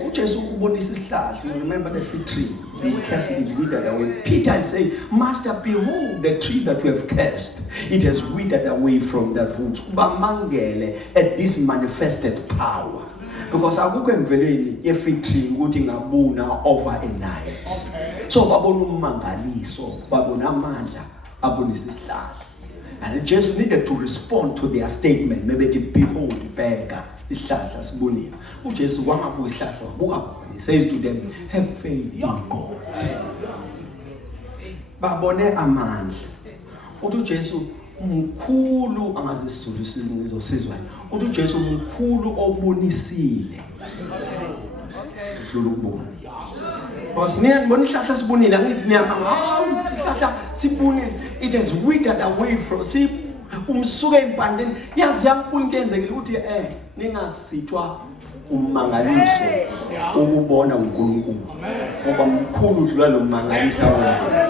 uJesu ubonisa isihlahla. You remember the fig tree? They cast it, withered away. Peter is saying, Master, behold the tree that we have cast. It has withered away from the roots. Ubamangele at this manifested power. Because akukho emvelweni ye fig tree ukuthi ngabuna over a night. So babona ummangaliso, babona amandla, abonisa isihlahla. And Jesus needed to respond to their statement. Maybe to behold, beggar, isihlahla sibonile. uJesu wangabuka isihlahla wabuka bona. He says to them, have faith in God. babone amandla. Uthi uJesu mkhulu angazi isizulu sizozizwa. Uthi uJesu mkhulu obunisile. Dlula ukubona. Because nina ngibona ihlahla sibunile angithi niyama ihlahla sibune it has withered away from si umsuke empandeni yazi yankulu into yenzekile ukuthi ningasithwa umangaliso ukubona uNkulunkulu ngoba mkhulu udlula lo mangalisa wenza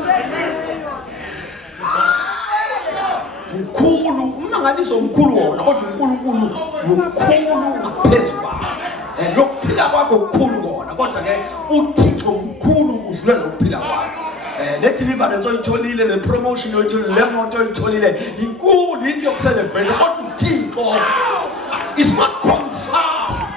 mkhulu umangaliso omkhulu wona kodwa uNkulunkulu mkhulu ngaphezulu kwakho lokuphila kwakho kukhulu kona kodwa ke uThixo mkhulu udlula lokuphila kwakho le deliverance oyitholile le promotion oyitholile le moto oyitholile inkulu into yokucelebrate kodwa uThixo is not confirmed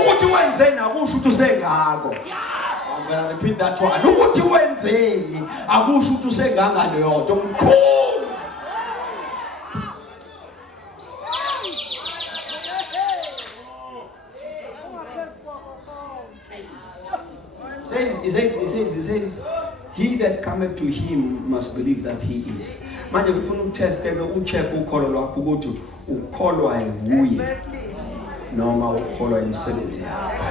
ukuthi wenzeni akusho ukuthi usengako. I'm going to repeat that one. Ukuthi wenzeni akusho ukuthi usenganga leyo nto mkhulu. He says, he that cometh to him must believe that he is. Manje ufuna ukutesta ke ucheck ukholo lwakho ukuthi ukholwa nguye noma ukholwa imisebenzi yakhe.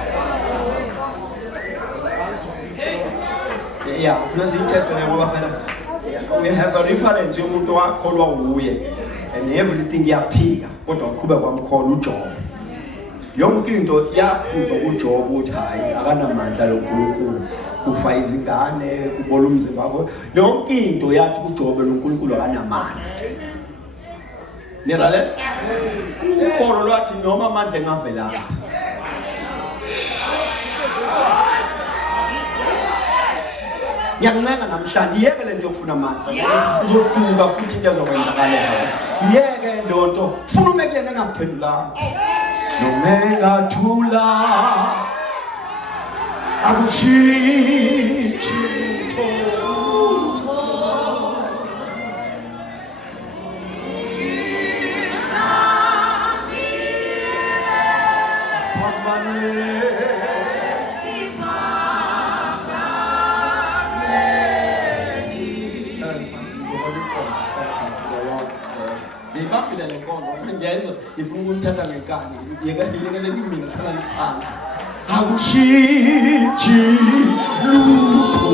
Yeah, ufuna siyiteste ngoba phela we have a reference yomuntu wakholwa nguye and everything yaphika kodwa uqhubeka kwamkhola uJob. Yonke into yaphuza uJob ukuthi hayi akanamandla yoNkulunkulu ufa izingane kubola umzimba wakho yonke into yathi uJob loNkulunkulu akanamandla. Nirale ukholo lwathi noma amandla engavela ngiyancenga namhlanje yeke lento yokufuna amandla uzoduka futhi into ezokwenzakalela yeke lonto ufuna umekuyena engaphendulanga nomengathula akushintshi ifuna ukuthatha ngekani yekele kimi ngihlala ngiphansi akushintshi lutho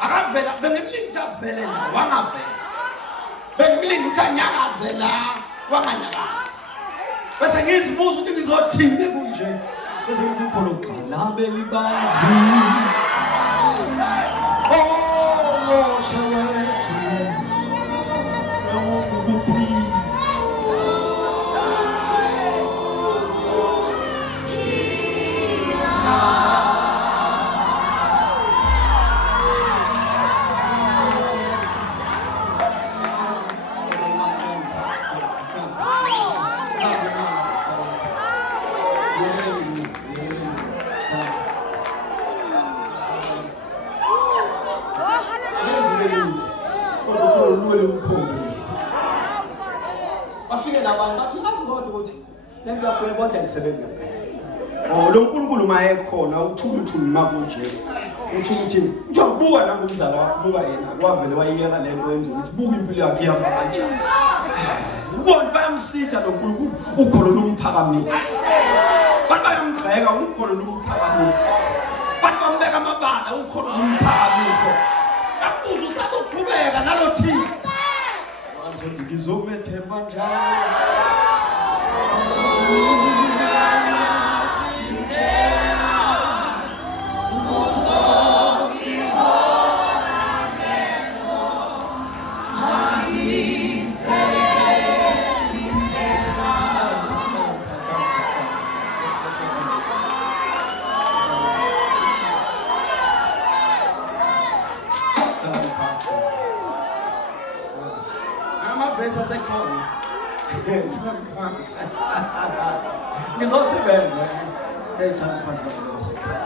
akavela bengimlinda vele la wangavela bengimlinda uthanyakazela wanganyakazi bese ngizibuza ukuthi ngizothini kunje bese ngithi khona uxhala belibanzi oh shawethu ukuphi bafike nabantu bathi azikodwa ukuthi lento yakho yebodwa lisebenza ngempela lo nkulunkulu maye khona uthuluthulu makunje uthi ubuka nangumzala wakho buka yena kwavele wayiyeka lento yenza ukuthi buka impilo yakhe ihamba kanjani ubona bayamsitha lo nkulunkulu ukholo lumphakamisa bathi bayamgxeka ukholo lumphakamisa bathi bambeka amabala ukholo lumphakamisa akubuza usazoqhubeka nalo thina ngizomethemba njalo amavesi asekhona ngizosebenza ngihlala phansi kwasekhona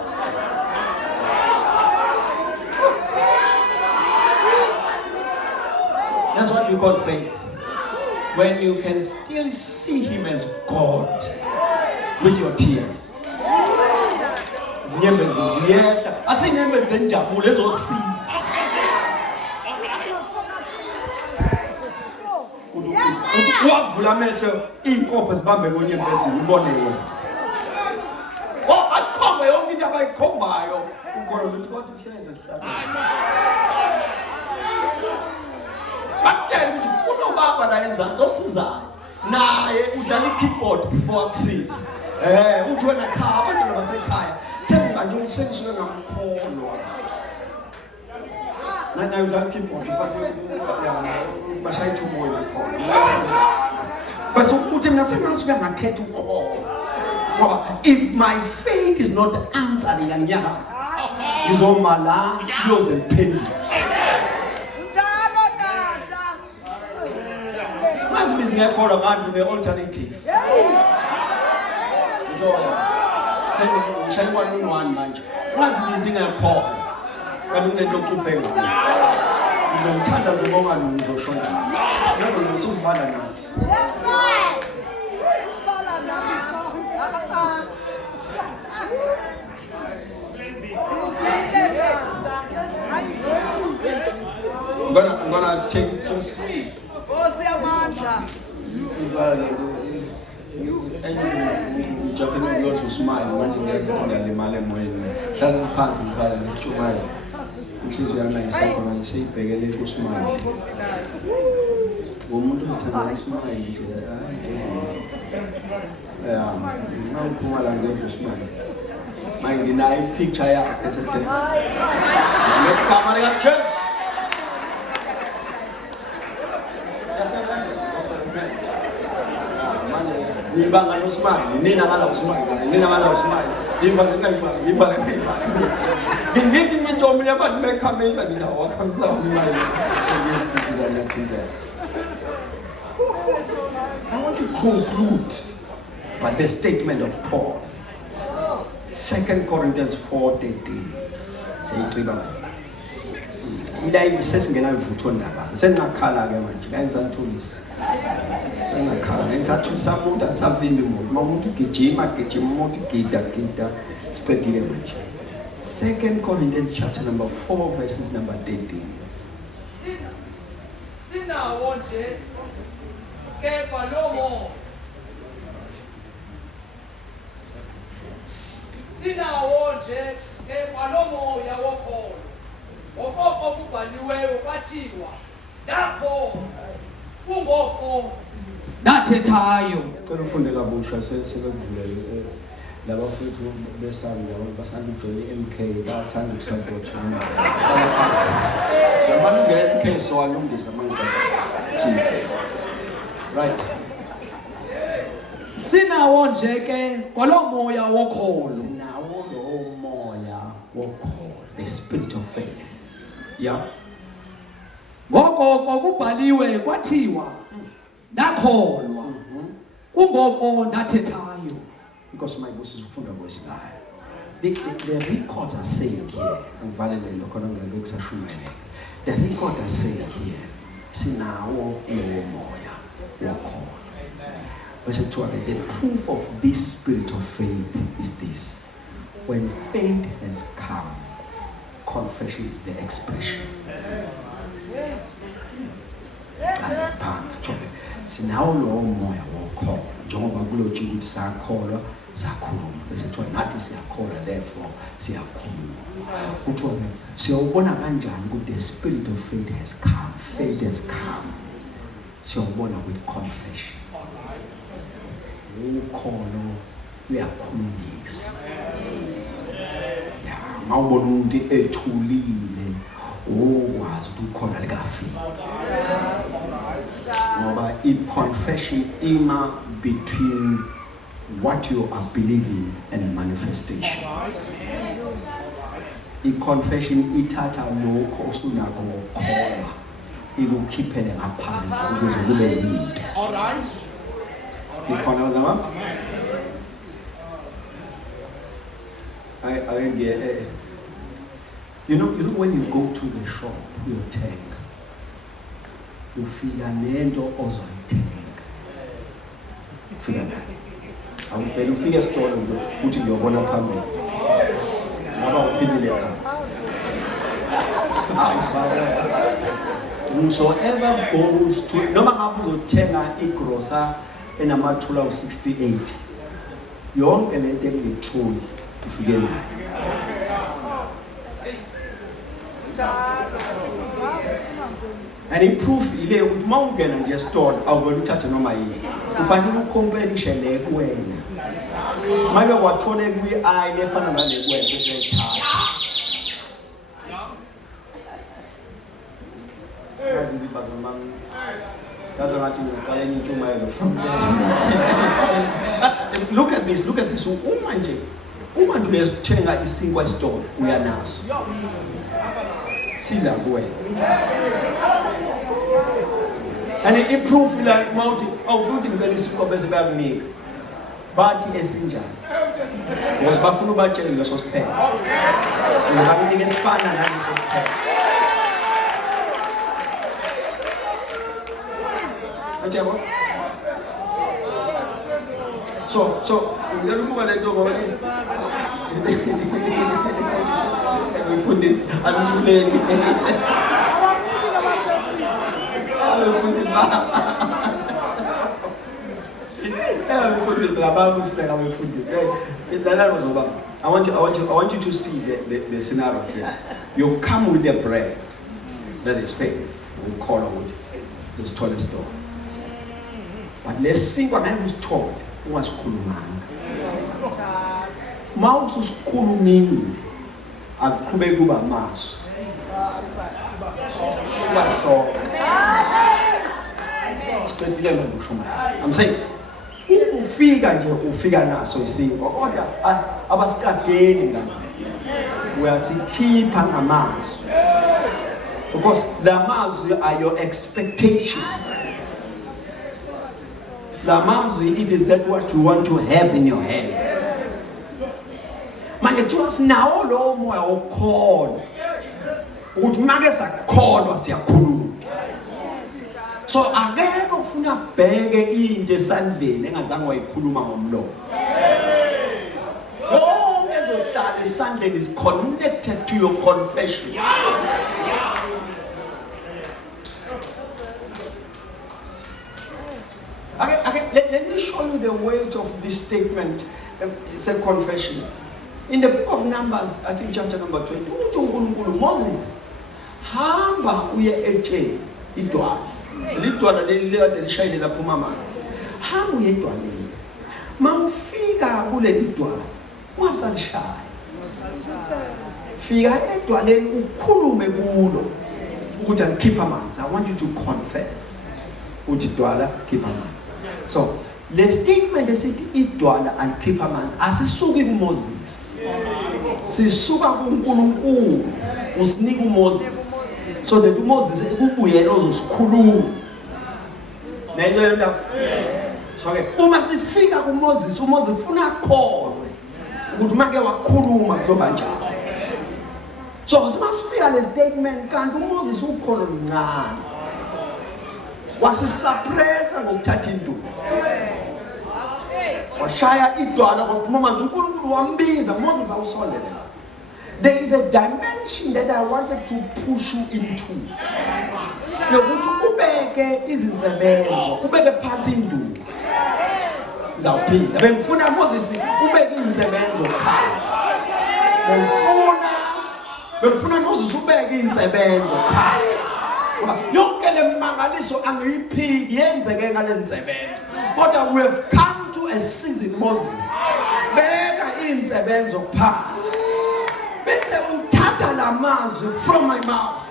That's what we call faith. When you can still see him as God with your tears. Zinyembezi ziyehla. Asinyembezi zenjabulo ezosiza. Wavula amehlo inkopho zibambe konyembezini ubone yona. Akhomba yonke into abayikhombayo ukhona ukuthi kodwa uhleze esihlabeni. Bakutshela ukuthi unobaba la enzansi osizayo naye udlala i-keyboard before akusize. Uthi wena cha abantwana basekhaya sekunganje ukuthi sengisuke ngamkholwa. Naye udlala i-keyboard but bashaya ithumoya nakhona. Bese ukuthi mina sengasuke ngakhetha ukholwa. If my faith is not answering anyakazi, ngizoma la yoze iphendule. Njalo tata. Mazibizi ngekholwa abantu ne-alternative. Njoya. Sengishaywa nonwani manje. Mazibizi ngekholwa. Kanti kunento oquphe ngayo. Ngizomthanda zobonga ngizoshona. Yebo usuzibala nathi. Yes, sir. Bala nathi. I'm gonna take just Japhana ngiyosho smile manje ngiyeza ukuthi ngiyalimala emoyeni. Hlala phansi ngivala ngitshumayo. Inhliziyo yami ayisekho manje seyibhekele kusmile. Umuntu uthanda usmile ngisho ngezi. Nawuphuma la ngiyosho smile. Manje nginayo ipicture yakhe sethe. Ngigama lika Jesu. Nibanga noSmile, nina ngala uSmile, nina ngala uSmile. Ngivala. Ngithi ngijomile abantu bekhamisa ngithi awakhamisa uSmile. Ngizikhiqiza ngiyathintela. I want to conclude by the statement of Paul. 2 Corinthians 4:13. Sayigqiba. Ila sesingena ivutho ndaba. Seningakhala ke manje, ngayenzanthulisa. Seningakhala, ngayenzanthulisa umuntu akusavimbi umuntu. Umuntu ugijima, umuntu gida. Siqedile manje. 2 Corinthians chapter number 4 verses number 13. Sinawo nje kepha lomo. Sinawo nje kepha lomo yawokholo. Okoko kubhaliweyo kwathiwa lapho kungoko nathethayo. Cela ufunde kabusha sekuvulele labafethu besami labo basanda ujoin MK bathanda ukusupport yona. Labantu nge-MK so alungisa manje. Jesus. Right. Sinawo nje ke kwalomoya wokholo. Sinawo lo moya wokholo, the spirit of faith. Yeah. Ngoko kubhaliwe kwathiwa ndakholwa kungoko ndathethayo. Because my boss is ufunda kwesibaya. The records are saying here, ngivalele lokho ngilokusashumayela. The records are saying here, sinawo lo moya wokholo. Bese kuthiwa the proof of this spirit of faith is this: when faith has come, confession is the expression. Phansi kuthiwa sinawo lo moya wokholo njengoba kulotshiwe ukuthi sakholwa sakhuluma bese kuthiwa nathi siyakholwa therefore siyakhuluma. Kuthiwa siyawubona kanjani ukuthi the spirit of faith has come. Siyawubona with confession. Ukholo uyakhulumisa. Mawubona umuntu ethulile ukwazi ukuthi ukhona likafiki. Ngoba i-confession ima between what you are believing and manifestation. I-confession ithatha lokho osunako ngokukholwa ikukhiphele ngaphandle ukuze kube yinto. All right. Ikhona zama? You know when you go to the shop, your tank, ufika nento ozoyithenga. Ufika nayo. Awuvele ufike esitolo nje uthi ngiyobona phambili. Ngaba uphilile ekhaya. Whosoever goes to noma ngabe uzothenga igrosa enamathula u68 yonke lento engithuli ufike nayo. And i-proof ile ukuthi uma ungena nje store awuvele uthathe noma yini. Kufanele ucomparishe le kuwena. Manje wathole kwi-eye lefana nale kuwena bese uyithatha. Yazi libazo mami. Yazi ngathi ngiqale intshumayelo from there. Look at this. Uma nje uyathenga isinkwa store uyanaso. Sila kuwena. And i-proof ila mawuthi awufuthi ngicela isinkwa bese bayakunika. Bathi esinjani. Ngoba bafuna ubatshele leso siphethe. Uzabanika esifana naleso siphethe. Ajabo. So ngiyalibuka lento ngoba ngifundisa anithuleni. Ngifundisa baba. Ngifundisa baba useka ngifundisa. Indala uzoba. I want you to see the scenario here. You come with the bread. That is faith. We call it the tallest door. But let's see what I was told. Ungasikhulumanga. Mawususikhulumile akuqhubeka kuba amaso. I'm saying ufika naso isinkwa kodwa abasikadeli ngani uyasikhipha ngamazwi because the mazwi are your expectation. The mazwi, it is that what you want to have in your head. Manje kuthiwa sinawo lo moya wokukholwa ukuthi make sakholwa siyakhuluma. So akekho ufuna bheke into esandleni engazange wayikhuluma ngomlomo. Yonke ezohlala esandleni is connected to your confession. Let me show you the weight of this statement. It's a confession. In the book of Numbers, I think chapter number 20, Moses, hamba uye etsheni idwala. Lidwala leli lishayile lapho amanzi. Hamba uye edwaleni. Mawufika kuleli dwala, ungamsalishaya. Fika edwaleni ukhulume kulo ukuthi alikhipha amanzi. I want you to confess. Uthi dwala khipha amanzi. So, le statement esithi idwala alikhipha amanzi asisuki kuMoses. Sisuka kuNkulunkulu usinika uMoses. So that uMoses ukuyena ozosikhuluma. Nayizwa yona. So ke uma sifika kuMoses, uMoses ufuna akholwe ukuthi make wakhuluma kuzoba njalo. So simasifika le statement kanti uMoses ukholo luncane. Wasisuppressa ngokuthatha induku. Washaya idwala kodwa manje uNkulunkulu wambiza Moses awusondela. There is a dimension that I wanted to push you into. Yokuthi ubeke izinsebenzo, ubeke phansi induku. Ngizawuphinda. Bengifuna Moses ubeke izinsebenzo phansi. Bengifuna Moses ubeke izinsebenzo phansi. Yonke le mangaliso angiyiphiki yenzeke ngale nsebenzo. Kodwa we have come to a season Moses. Beka insebenzo phansi. Bese uthatha la mazwi from my mouth.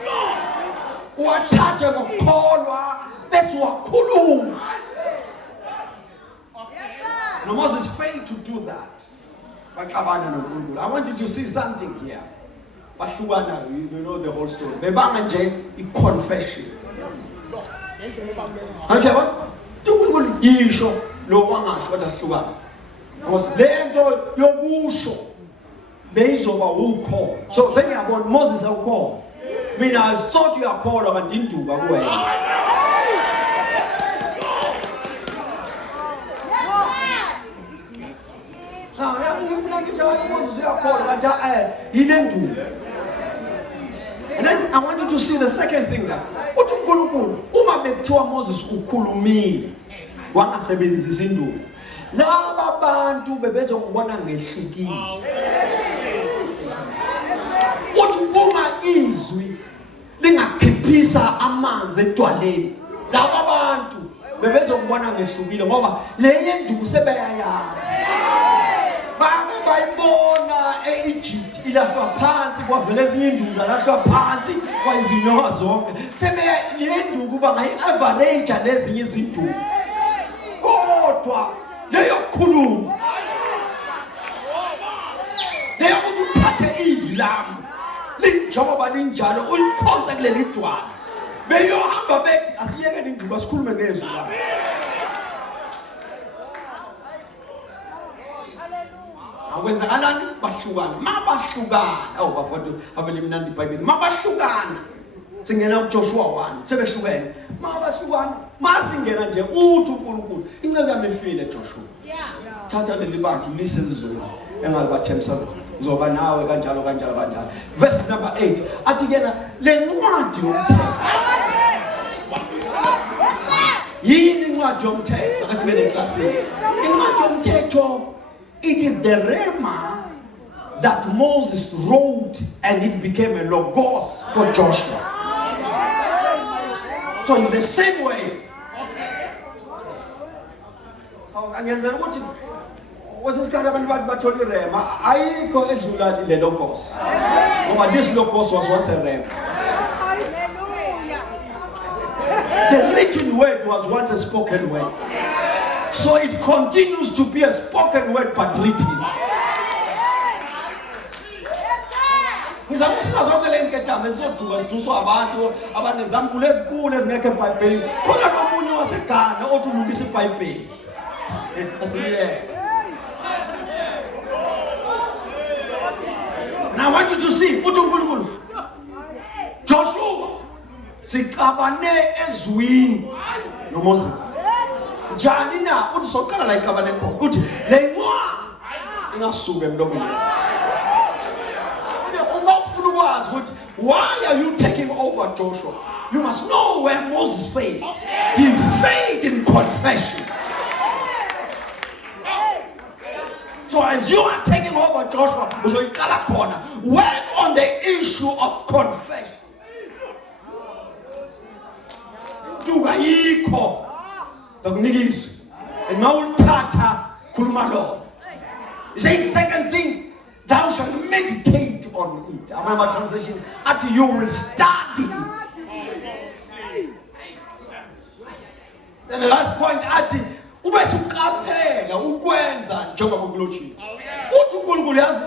Wathatha ngokholwa bese wakhuluma. No, Moses failed to do that. I want you to see something here. You know the whole story. Bebanga nje i-confession. Anjeba? Tukulukulu yisho lo wangasho wathi asihlukana. Because lento yokusho beyizoba ukho. So sengiyabona Moses awukho. Mina I thought you are called kanti induka kuwena. And then I want you to see the second thing that uthi uNkulunkulu uma bekuthiwa Moses ukhulumile wangasebenzisa induku laba bantu bebezokubona ngehlukile uthi uma izwi lingakhiphisa amanzi edwaleni laba bantu bebezokubona ngehlukile ngoba le nduku sebeyayazi bayibona eEgypt ilahlwa phansi kwavela ezinye induku zalahlwa phansi kwayizinyoka zonke sebeya le nduku bangayi-average lezinye izinduku kodwa leyo kukhuluma leyo ukuthi uthathe izwi lami linjengoba linjalo uliphonse kuleli dwala beyohamba bethi asiyekeni induku asikhulume ngezwi lami akwenzakalani bahlukana mabahlukana bafowethu avele mnandi iBhayibheli mabahlukana singena kuJoshua 1 sebehlukene mabahlukana masingena nje uthi uNkulunkulu inceke yami ifile Joshua thatha leli bandla ulise ezizweni engalibathemisa uzoba nawe kanjalo verse number 8 athi kena le ncwadi yomthetho yini incwadi yomthetho akasibene eklasini incwadi yomthetho. It is the Rema that Moses wrote and it became a logos for Joshua. So it's the same way. Angenzela ukuthi wesisikhathi abantu bathola iRema ayikho edlula le logos. Ngoba this logos was once a Rema. The written word was once a spoken word. So it continues to be a spoken word but written. Ngizamsina zonke le nketama ezizoduka ziduswa abantu abanezambulo ezinkulu ezingekho eBhayibhelini. Khona nomunye waseGhana othi ulungisa iBhayibheli. Asiyeke. And I want you to see uthi uNkulunkulu Joshua sixabane ezwini noMoses. Njani na uthi soqala la iqabane khona uthi le ncwadi ingasuka emlomeni ungafuna ukwazi ukuthi why are you taking over Joshua? You must know where Moses failed. He failed in confession. So as you are taking over Joshua uzoyiqala khona work on the issue of confession. Duka yikho and mawulithatha khuluma lo. He says second thing, thou shalt meditate on it. Amama translation at you will study it. Then the last point ati ube suqaphela ukwenza njengoba kulotshiwe. Uthi uNkulunkulu yazi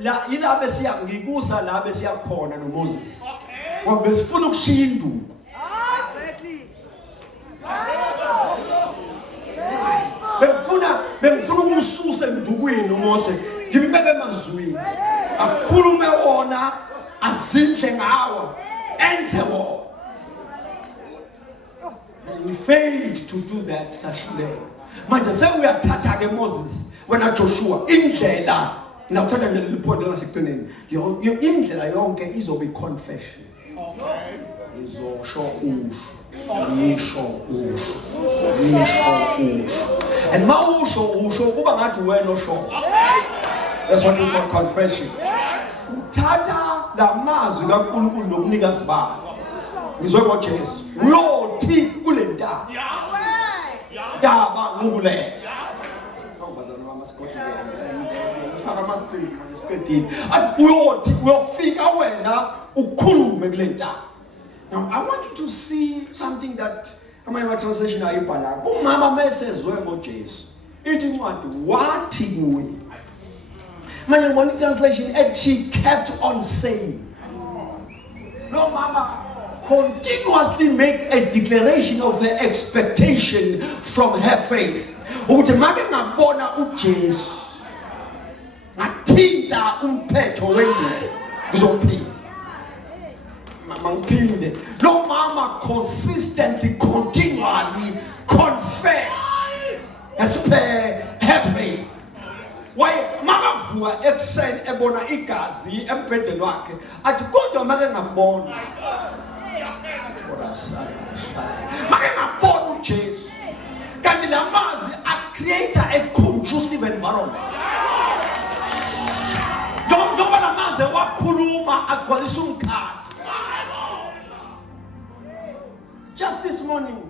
la ila besiya ngikusa la besiya khona noMoses. Ngoba besifuna ukushiya induku. Bengifuna ukumsusa endukwini uMose ngimbeke emazwini akhulume wona azindle ngawo enze wona. And he failed to do that sahluleka manje sekuyathatha ke Moses wena Joshua indlela ngizakuthatha nje liphondo lasekugcineni indlela yonke izobe confession. Izosho and mausho kuba ngathi wena osho. That's what we call confession. Uthatha la mazwi kaNkulunkulu nokunikazi bakhe ngizwe ngoJesu uyothi kule ndaba nqubule awubazana bamasikoti ufaka ama-strings manje siqedile uyothi uyofika wena ukhulume kule ndaba. Now I want you to see something that amanye translation ayibhala umama mesezwe ngoJesu ithi incwadi wathi kuye manje ngibona translation and she kept on saying. No mama continuously make a declaration of her expectation from her faith ukuthi make ngabona uJesu ngathinta umphetho wengubo ngizophila. Mangphinde lo mama consistently continually confess as per her faith. Why mama wavuka ekuseni ebona igazi embhedeni wakhe athi kodwa make ngabona make ngabona uJesu kanti lamazi create a conducive environment. Njengoba lamazi wakhuluma agcwalisa umkhathi. Just this morning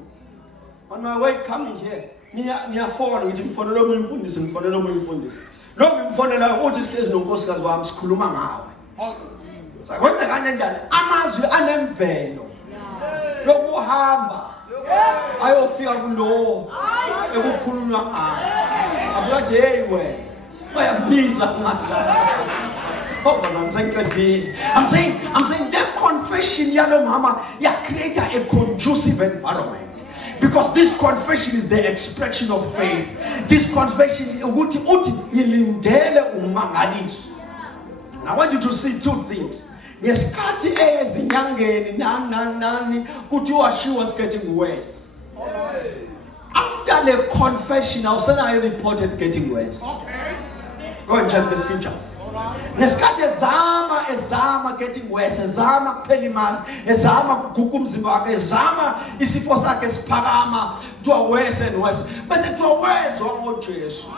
on my way coming here ngiyafona ngithi ngifonela omunye umfundisi lo ngimfonela uthi sihlezi nonkosikazi wami sikhuluma ngawe sakwenza kanjani amazwi anemvelo lokuhamba ayofika kulo ekukhulunywa ngayo afika nje hey wena bayakubiza ngala. I'm saying that confession yalo mama create a conducive environment. Because this confession is the expression of faith. This confession uthi ngilindele umangaliso. I want you to see two things. Ngesikhathi ezinyangeni nani kuthiwa she was getting worse. After the confession, I reported getting worse. Go and check the scriptures. Ngesikhathi ezama getting worse, ezama kuphela imali, ezama kuguga umzimba wakhe, ezama isifo sakhe siphakama, to worse and worse. Bese to worse ngoJesu.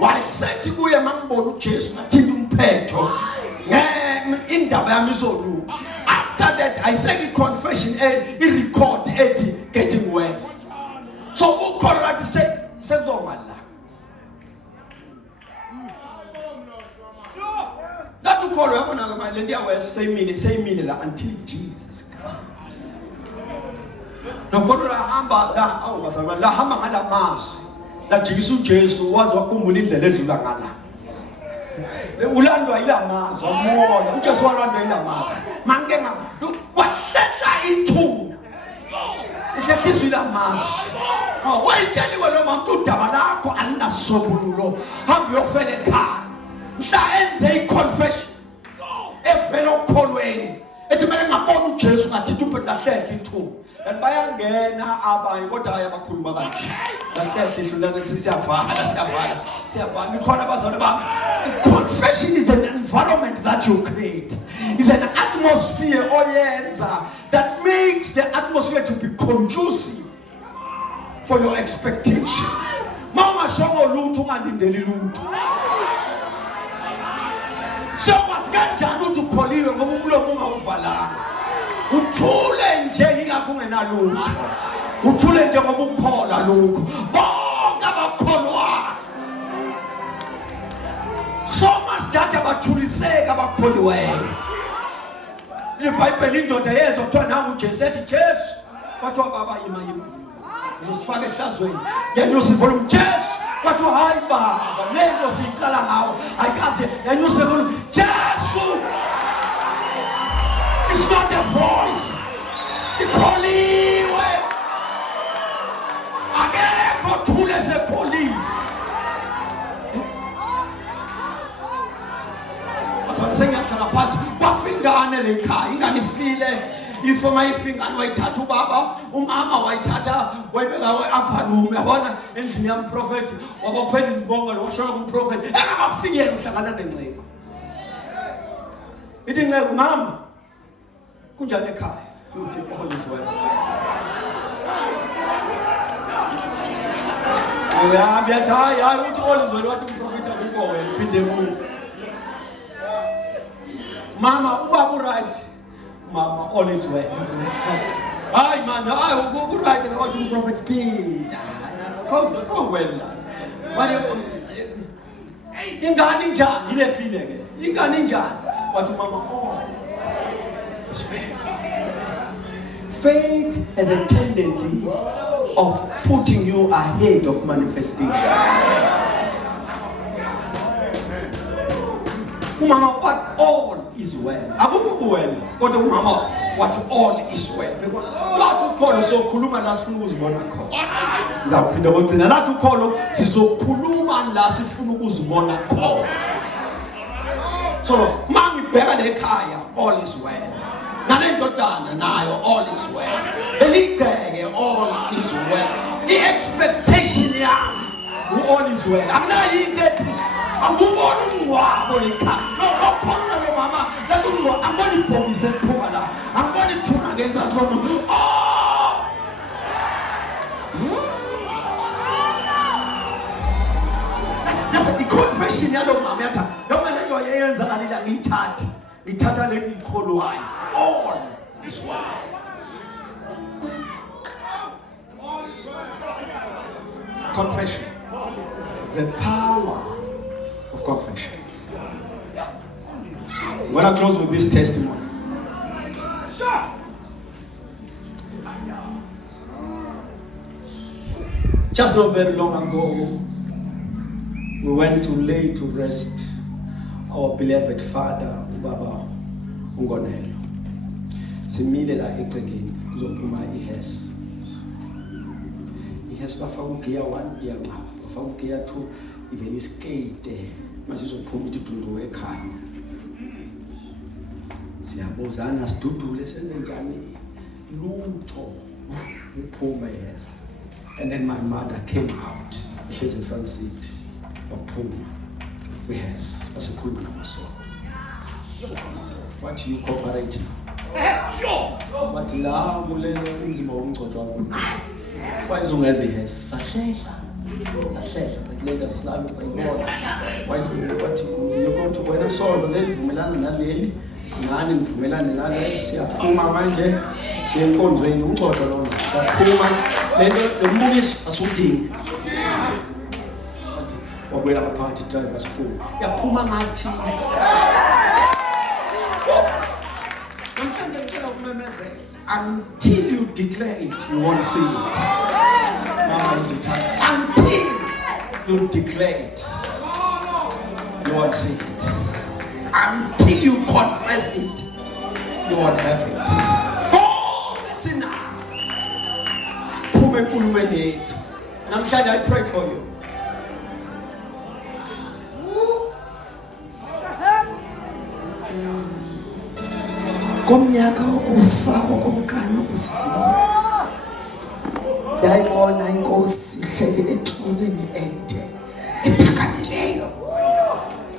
Wayesethi kuye mangibona uJesu ngathini umphetho. Indaba yami izoluka. After that I say the confession record getting worse. So who call that to say sekuzomala. Not to call her my lady say me until Jesus comes. No call hamba la hamba ngala mazi. La Jesu wazi wakhumbula indlela edlula ngala. Ulandwa ilamazi wamona uJesu walandwa ilamazi manke kwahlela ithuna ihlehlizwe ilamazi wayitsheliwe lo muntu udaba lakho alinasobululo hamba uyofela ekhaya mhla enze iconfession evela okholweni ethi manje ngabona uJesu ngathi umphetho lahlehla ithuna and bayangena abanye kodwa ayabakhuluma kanje lahlehla ihlulana siyafana ikhona abazona bami. Confession is an environment that you create. It's an atmosphere oyenza that makes the atmosphere to be conducive for your expectation. Mama shongo lutho ungalindeli lutho. So masikanjani uthi ukholiwe ngoba umlomo ungawuvalanga. Uthule nje ingakungenalutho. Uthule nje ngoba ukholwa lokho. Bonke abakholwa. So much that abathuliseka abakholiweyo. iBhayibheli indoda yezwa kuthiwa nangu uJesu ethi Jesu kwathiwa baba yima uzosifaka ehlazweni yanyusa volume Jesu kwathiwa hayi baba lento siyiqala ngawo ayikaze yanyusa volume Jesu. It's not a voice. Ikholiwe akekho thule sekholiwe. Sengiyahlala phansi kwafingane lekhaya ingane ifile ifoma ifingane wayithatha ubaba umama wayithatha wayibeka upper room yabona endlini yami prophet wabophela izibongo lokushona kumprofeti engakafikeli uhlangana nenceko ithi nceko mama kunjani ekhaya uthi all is well. Hayi uthi all is well wathi umprofeti akukho wena phinde move. Mama, uba right. Mama, all is well. Hayi man, hayi right ngathi umprofeti phinda. Go well. Manje ingane njani ile file ke? Ingane njani? Wathi mama all is well. Faith has a tendency of putting you ahead of manifestation. Mama, what all is well. Akukho well. Kodwa umama what all is well. Because lathi ukholo sokhuluma la sifuna ukuzibona khona. Ngizawuphinda ngocina lathi ukholo sizokhuluma la sifuna ukuzibona khona. So mangibheka lekhaya all is well. Nale ndodana nayo all is well. Beligceke all is well. The expectation yami all is well. Akunayo into ethi angubona umngcwabo lekhaya lokhona lo mama lathi umngcwabo angibona ibhokisi eliphuma la angibona ithuna ngenza thono nase i-confession yalo mama yathi noma le nto yayenza kalila ngithatha le ngikholwayo all is well. Confession. The power of confession. I'm going to close with this testimony. Just not very long ago, we went to lay to rest our beloved father, Baba Ungonelo. Simile la egcekeni kuzophuma iHES. iHES bafaka ugiya 1 iyanqaba, bafaka ugiya 2 ivele iskate mase izophuma idudulu ekhaya. Siyabuzana sidudule senze njani lutho uphuma iHES. And then my mother came out. She's in front seat. Baphuma iHES basikhuluma namasonto. What you cooperate now? Sure. But la kulele umzimba womgcotshwa wakho. Wayizungeze iHES sahlehla sakuleta silalo sayibona. Wathi uyokuthi wena solo lelivumelana naleli ngani nivumelane naleli siyaphuma manje siye enkonzweni umgcotshwa lona siyaphuma lento lombukiso asudingi. Wabuya ngaphakathi driver siphuma yaphuma ngathi until you declare it, you won't see it. Until you declare it, you won't see it. Until you confess it, you won't have it. Oh, listen now. Namhlanje I pray for you. Komnyaka okufakwa komkani ukusiya yayibona inkosi ihleli ethuneni ende ephakamileyo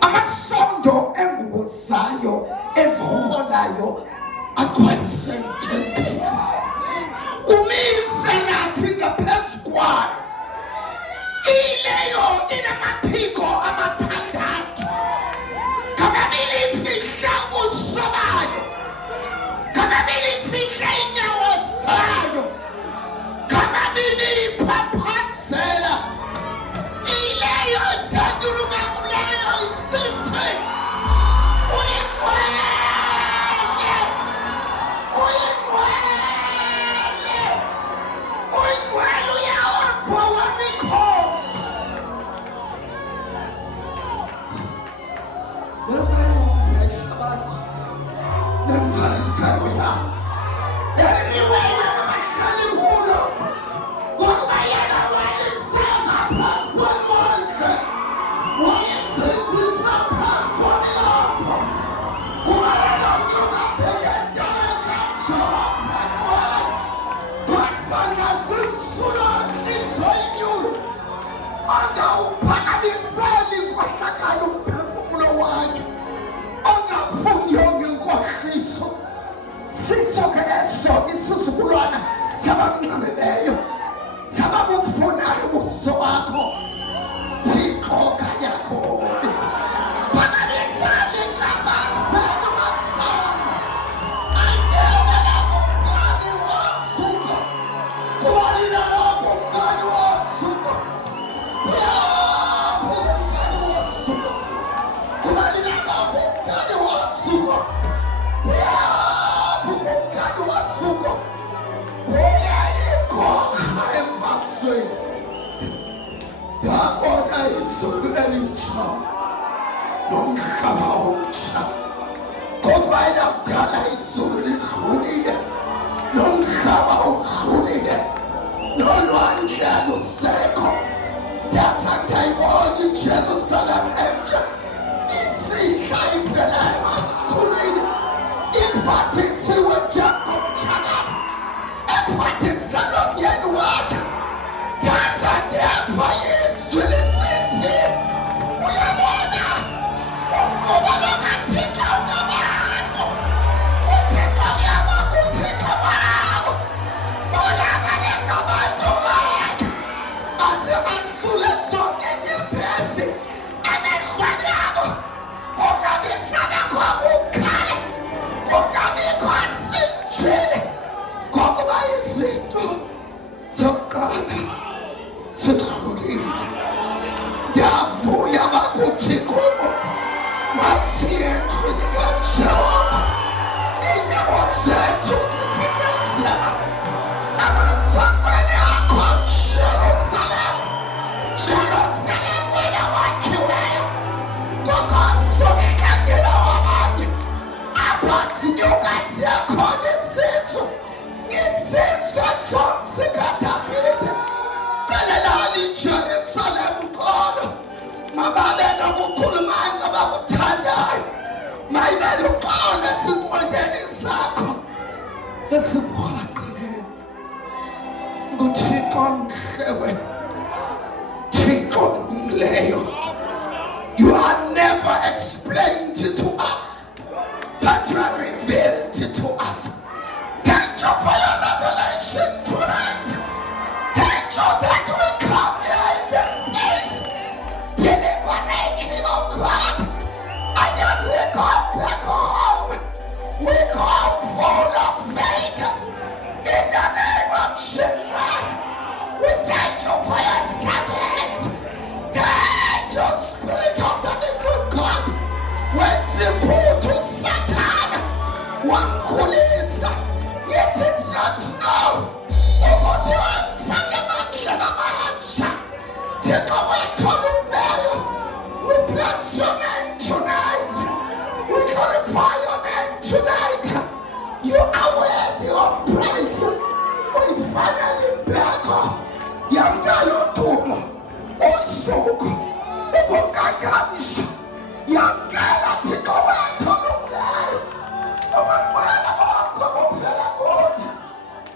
amasondo engubo zayo eziholayo agcwalise itempeli kumise laphi ngaphezu kwayo ileyo inamaphiko amathandathu kamabili imfihla ubuso bayo kamabili imfihla inyawo zayo kamabili iphaphazela ileyo idanduluka kuleyo isithi uyingcwele uyawava wamikhosi yayihlabathi nemfaliselo yami yalimiwela namahlali kulo ngokuba yena wayisenga phansi kwemondle wayisithisa phansi kwamilapho kuba yena ungabhekentanga shawafakwala kwafaka simsula nhliziyo inyulu angawuphakamiseli nkwahlakala umphefumulo wakhe ongafundiyo ngenkohliso sisoke eso isizukulwana sabamncameleyo sababufunayo ubuso wakho Thixo kayakho phakamiseni nkabazelo masana angene lapho mkani wasuka kubalina lapho mkani wasuka uyavuka mkani wasuka kubalina lapho mkani wasuka uyavuka mkani wasuka uyayikhoha emfasweni ndabona izulu elitsha nomhlaba omtsha ngokuba inakudala izulu lidlulile nomhlaba udlulile nolwandle alusekho ndaza ndayibona iJerusalem entsha isihla ivela emazulwini ivathisiwe njengomtshakazi evathisela umyeni wakhe ndaza ndeva izwi lisithi uyabona Masinyuka siyakhona isizwe. Isizwe somsikadavide. Celelani Jerusalem khona. Mababe nokukhulumanga bakuthandayo. Mayibele uxolo esimondeni sakho. Esimhaqileni. NguThixo mhlewe. Thixo mleyo. You are never explained to us, but you are revealed to us. Thank you for your revelation tonight. Thank you that we come here in this place, deliberately, oh God, and yet we go back home. We go full of faith in the name of Jesus. We thank you for your servant. Thank you, Spirit of the living God. When the put to Satan, one kulisa, yet it's not snow. Over the fucking action of my hands. Take away Tolu. We bless your name tonight. We glorify your name tonight. You are worthy of praise. We finally beg. Yamgalo Tumo, Osoko, Ubogagamisha, Yamgala Tikowe Tolumai, Omakwela Oko Fela God,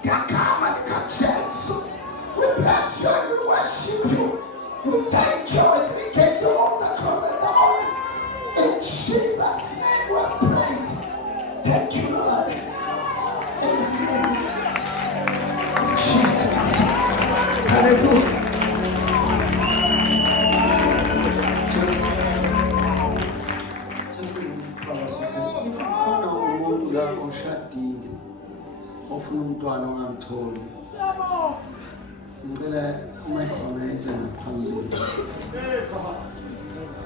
Yakama Nikachesu. We bless you and we worship you. We thank you and we give you all the glory and the honor. In Jesus' name we pray. Thank you, Lord. In the name of Jesus. Hallelujah. Just a minute, Father, second. If you come now, umuntu la oshadile, ofuna umntwana ongamtholi, ngicela uma ikhona ize ngaphambili.